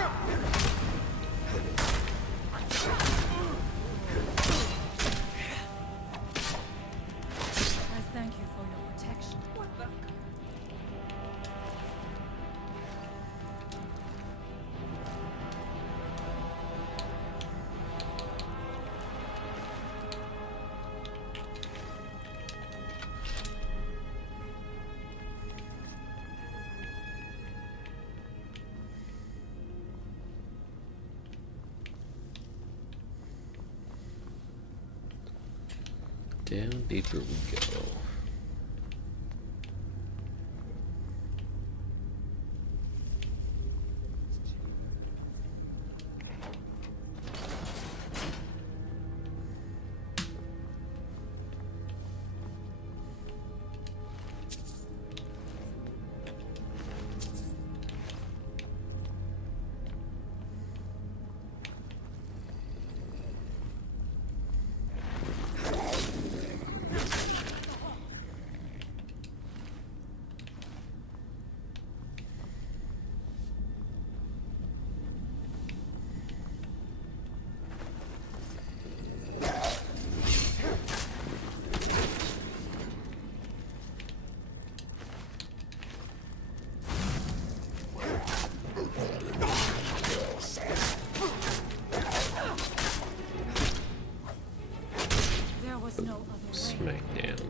Ow. Down deeper we go. Smackdown.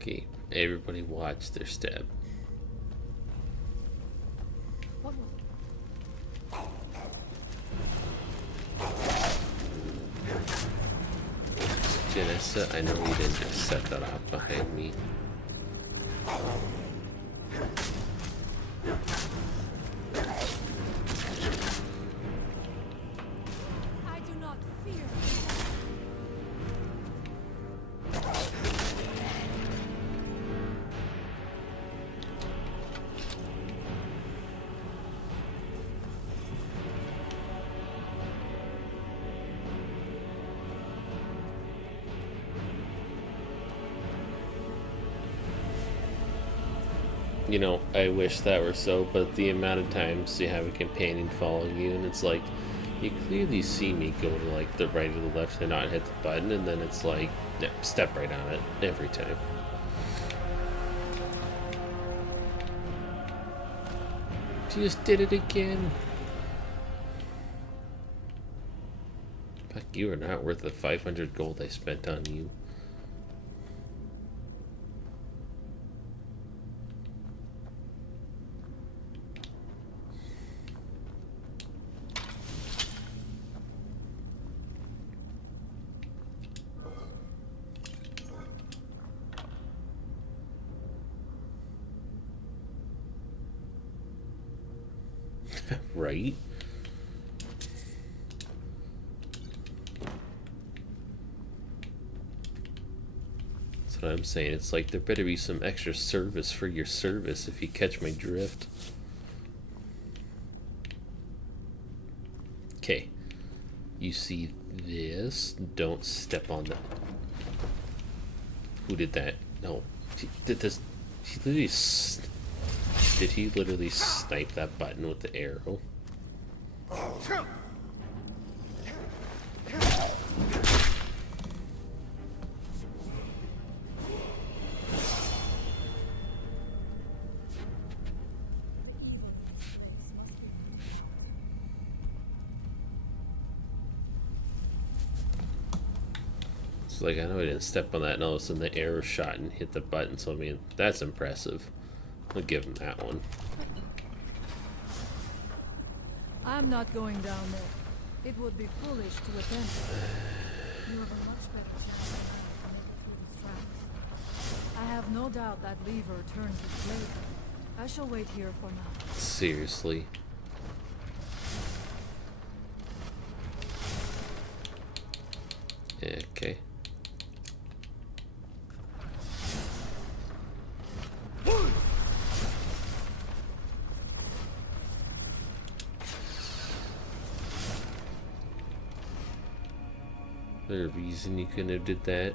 Okay, everybody watch their step. What was Janessa, I know you didn't just set that up behind me. I do not fear. you know, I wish that were so, but the amount of times you have a companion following you, and it's like, you clearly see me go to like the right or the left and not hit the button, and then it's like, no, step right on it every time. She just did it again. Fuck, you are not worth the 500 gold I spent on you. Right? That's what I'm saying. It's like there better be some extra service for your service, if you catch my drift. Okay. You see this? Don't step on that. Who did that? No. Did this? Did he literally snipe that button with the arrow? It's like, I know I didn't step on that, and all of a sudden the arrow shot and hit the button, so I mean, that's impressive. I'll give him that one. I'm not going down there. It would be foolish to attempt it. You have a much better chance of making it through these traps. I have no doubt that lever turns its blade. I shall wait here for now. Seriously. Okay. Is there a reason you couldn't have did that?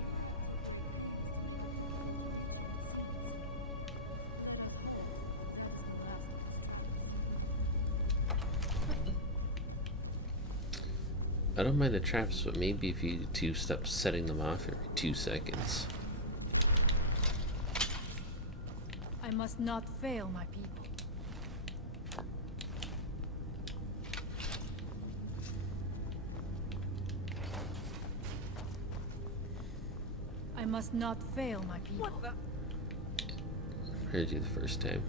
I don't mind the traps, but maybe if you two-step setting them off every 2 seconds. I must not fail my people. I must not fail my people. What the? Heard you the first time.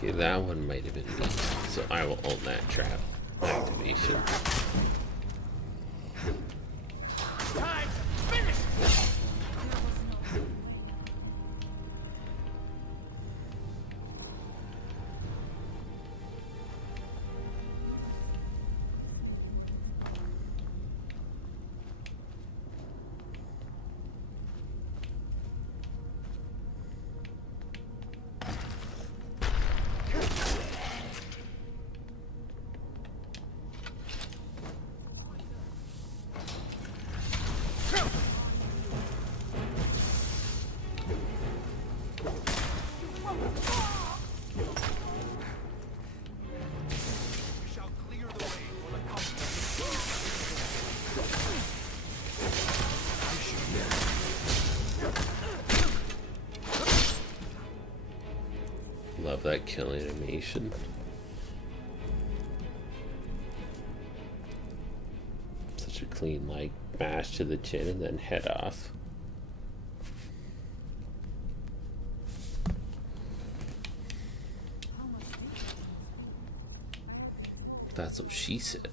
Okay, that one might have been me, so I will own that trap activation. love that kill animation. Such a clean, like, bash to the chin and then head off. That's what she said.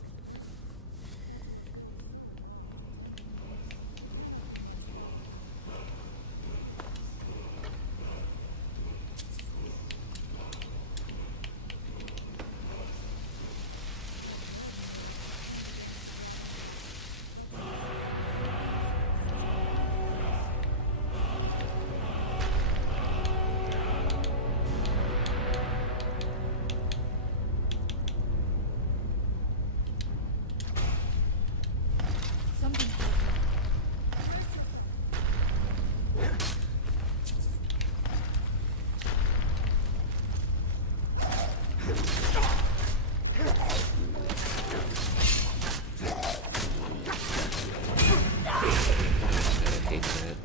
Something I hate that.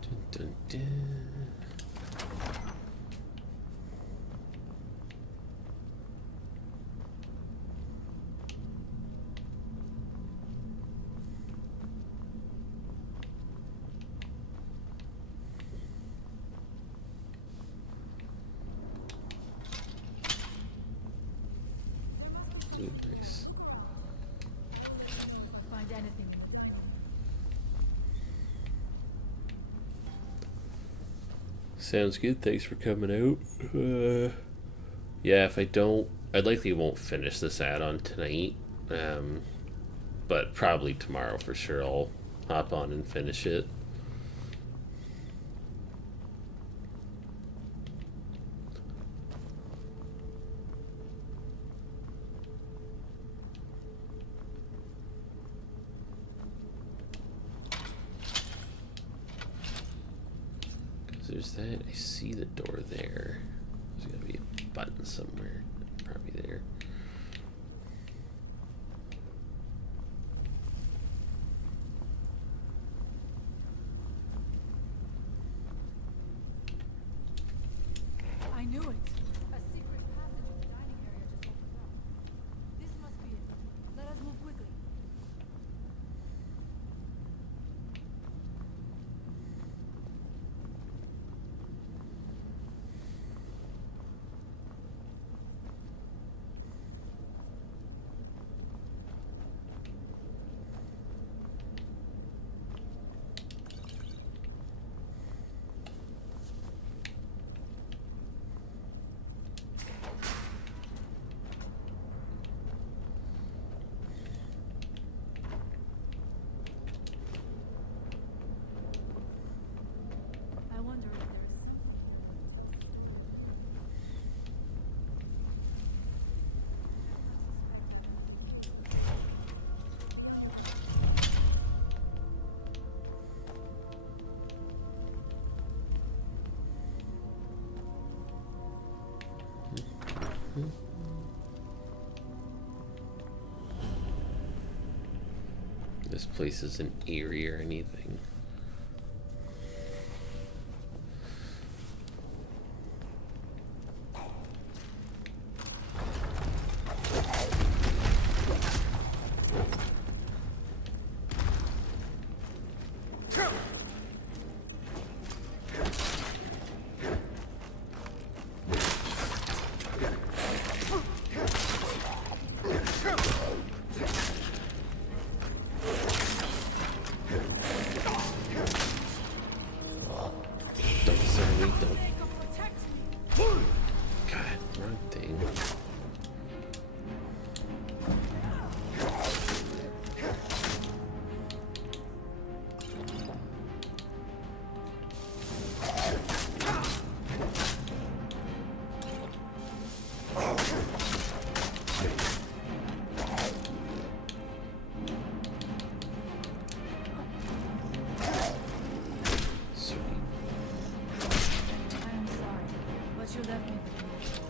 Dun, dun, dun. Ooh, nice. find anything. Sounds good. Thanks for coming out. Yeah, if I don't, I likely won't finish this add-on tonight. But probably tomorrow for sure. I'll hop on and finish it. There's that. I see the door there. There's gotta be a button somewhere. Probably there. I knew it. A secret passage in the dining area just opened up. This must be it. Let us move quickly. I wonder if there's... This place isn't eerie or anything. you left me with no choice.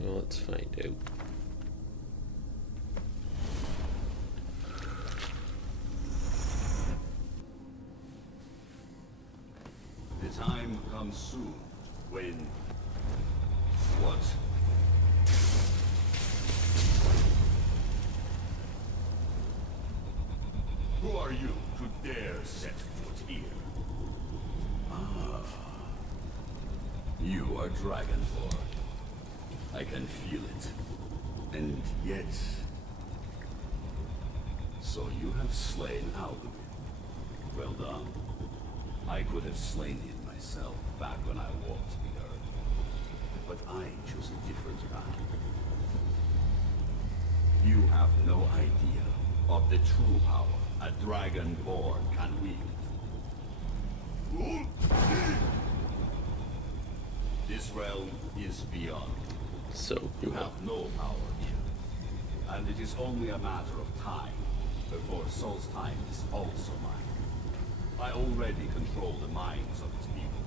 Well, let's find out. The time comes soon when... What? Who are you to dare set foot here? Ah. You are Dragonborn. I can feel it. And yet... So you have slain Alduin. Well done. I could have slain him myself back when I walked the earth. But I chose a different path. You have no idea of the true power a Dragonborn can wield. This realm is beyond. So cool. You have no power here. And it is only a matter of time before Solstheim is also mine. I already control the minds of its people.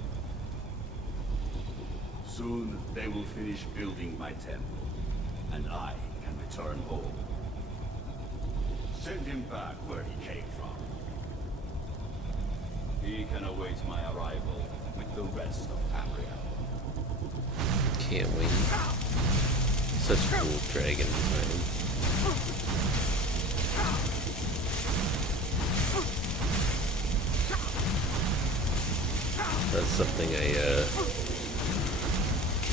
Soon they will finish building my temple, and I can return home. Send him back where he came from. He can await my arrival with the rest of Tamriel. Can't wait. Such cool dragon design. That's something I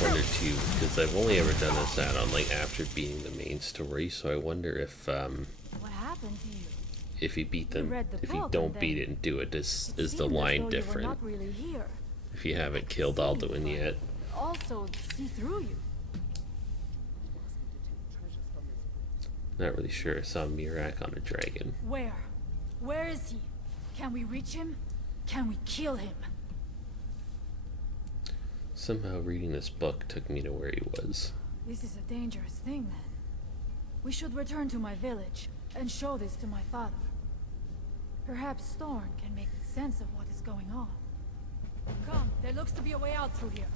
wonder too, because I've only ever done this add-on like after beating the main story, so I wonder if What happened to you? if you beat them, if you book don't and beat then it and do it, is It the seemed as line though you were different? not really here. If you haven't killed Alduin yet. Also, see through you. Not really sure. I saw Mirak on a dragon. Where? Where is he? Can we reach him? Can we kill him? Somehow reading this book took me to where he was. This is a dangerous thing, then. We should return to my village and show this to my father. Perhaps Thorn can make sense of what is going on. Come, there looks to be a way out through here.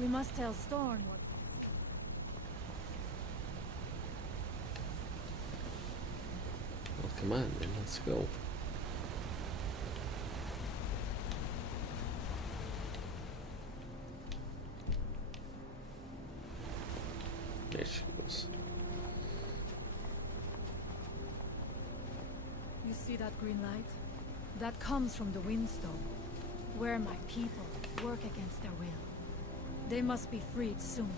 We must tell Storn what... Well, come on, man. Let's go. There she goes. You see that green light? That comes from the Windstone, where my people work against their will. They must be freed soon.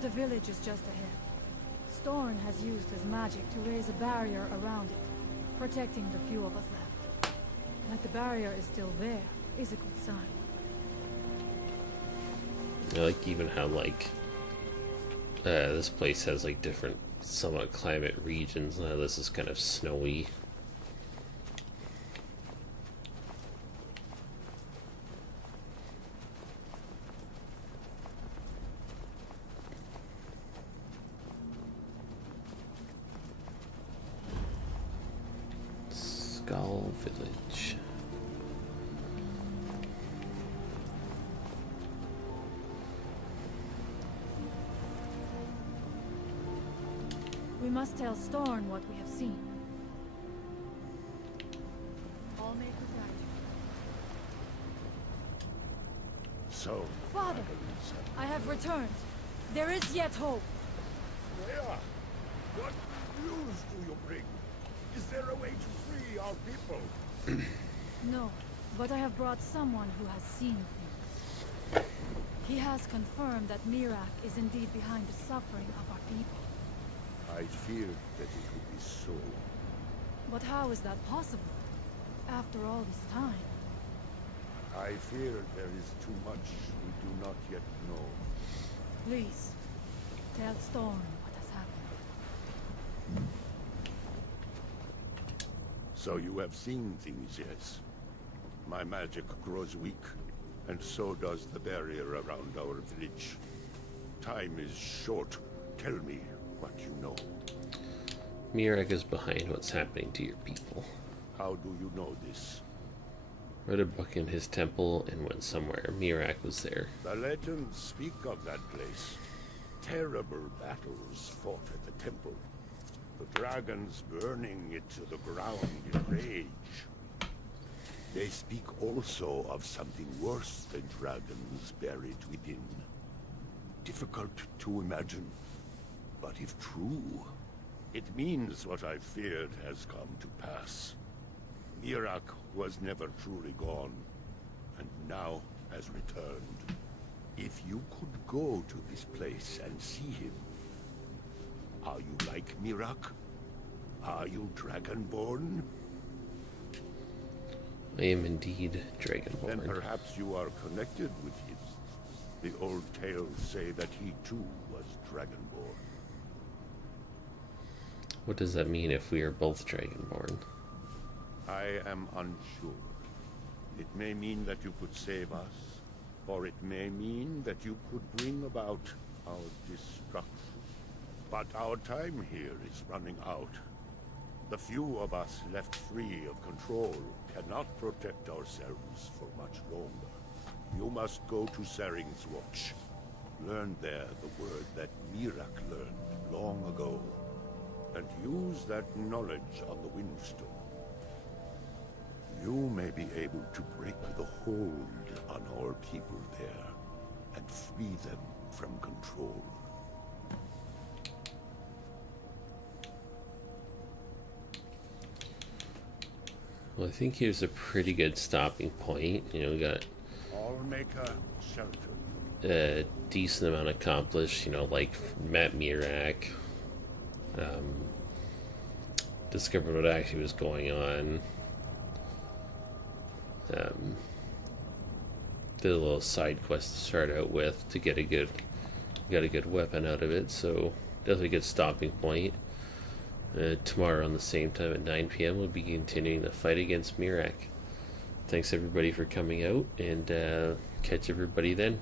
The village is just ahead. Storn has used his magic to raise a barrier around it, protecting the few of us left. That the barrier is still there is a good sign. I like even how like this place has like different somewhat climate regions. Now this is kind of snowy. village. We must tell Storn what we have seen. All may protect. So, Father, I have returned. There is yet hope. Freya, what news do you bring? Is there a way to free our people? No, but I have brought someone who has seen things. He has confirmed that Mirak is indeed behind the suffering of our people. I feared that it would be so. But how is that possible? After all this time? I fear there is too much we do not yet know. Please, tell Storm what has happened. So you have seen things, yes? My magic grows weak, and so does the barrier around our village. Time is short. Tell me what you know. Mirak is behind what's happening to your people. How do you know this? Read a book in his temple and went somewhere. Mirak was there. The legends speak of that place. Terrible battles fought at the temple. The dragons burning it to the ground in rage. They speak also of something worse than dragons buried within. Difficult to imagine, but if true, it means what I feared has come to pass. Mirak was never truly gone, and now has returned. If you could go to this place and see him, are you like Mirak? Are you Dragonborn? I am indeed Dragonborn. Then perhaps you are connected with him. The old tales say that he too was Dragonborn. What does that mean if we are both Dragonborn? I am unsure. It may mean that you could save us, or it may mean that you could bring about our destruction. But our time here is running out. The few of us left free of control cannot protect ourselves for much longer. You must go to Saring's Watch. Learn there the word that Mirak learned long ago, and use that knowledge on the Windstone. You may be able to break the hold on our people there, and free them from control. Well, I think here's a pretty good stopping point. You know, we got I'll make a shelter. a decent amount accomplished, you know, like met Mirak, discovered what actually was going on, did a little side quest to start out with to get a good weapon out of it, so definitely a good stopping point. Tomorrow on the same time at 9 p.m. we'll be continuing the fight against Mirak. Thanks everybody for coming out, and catch everybody then.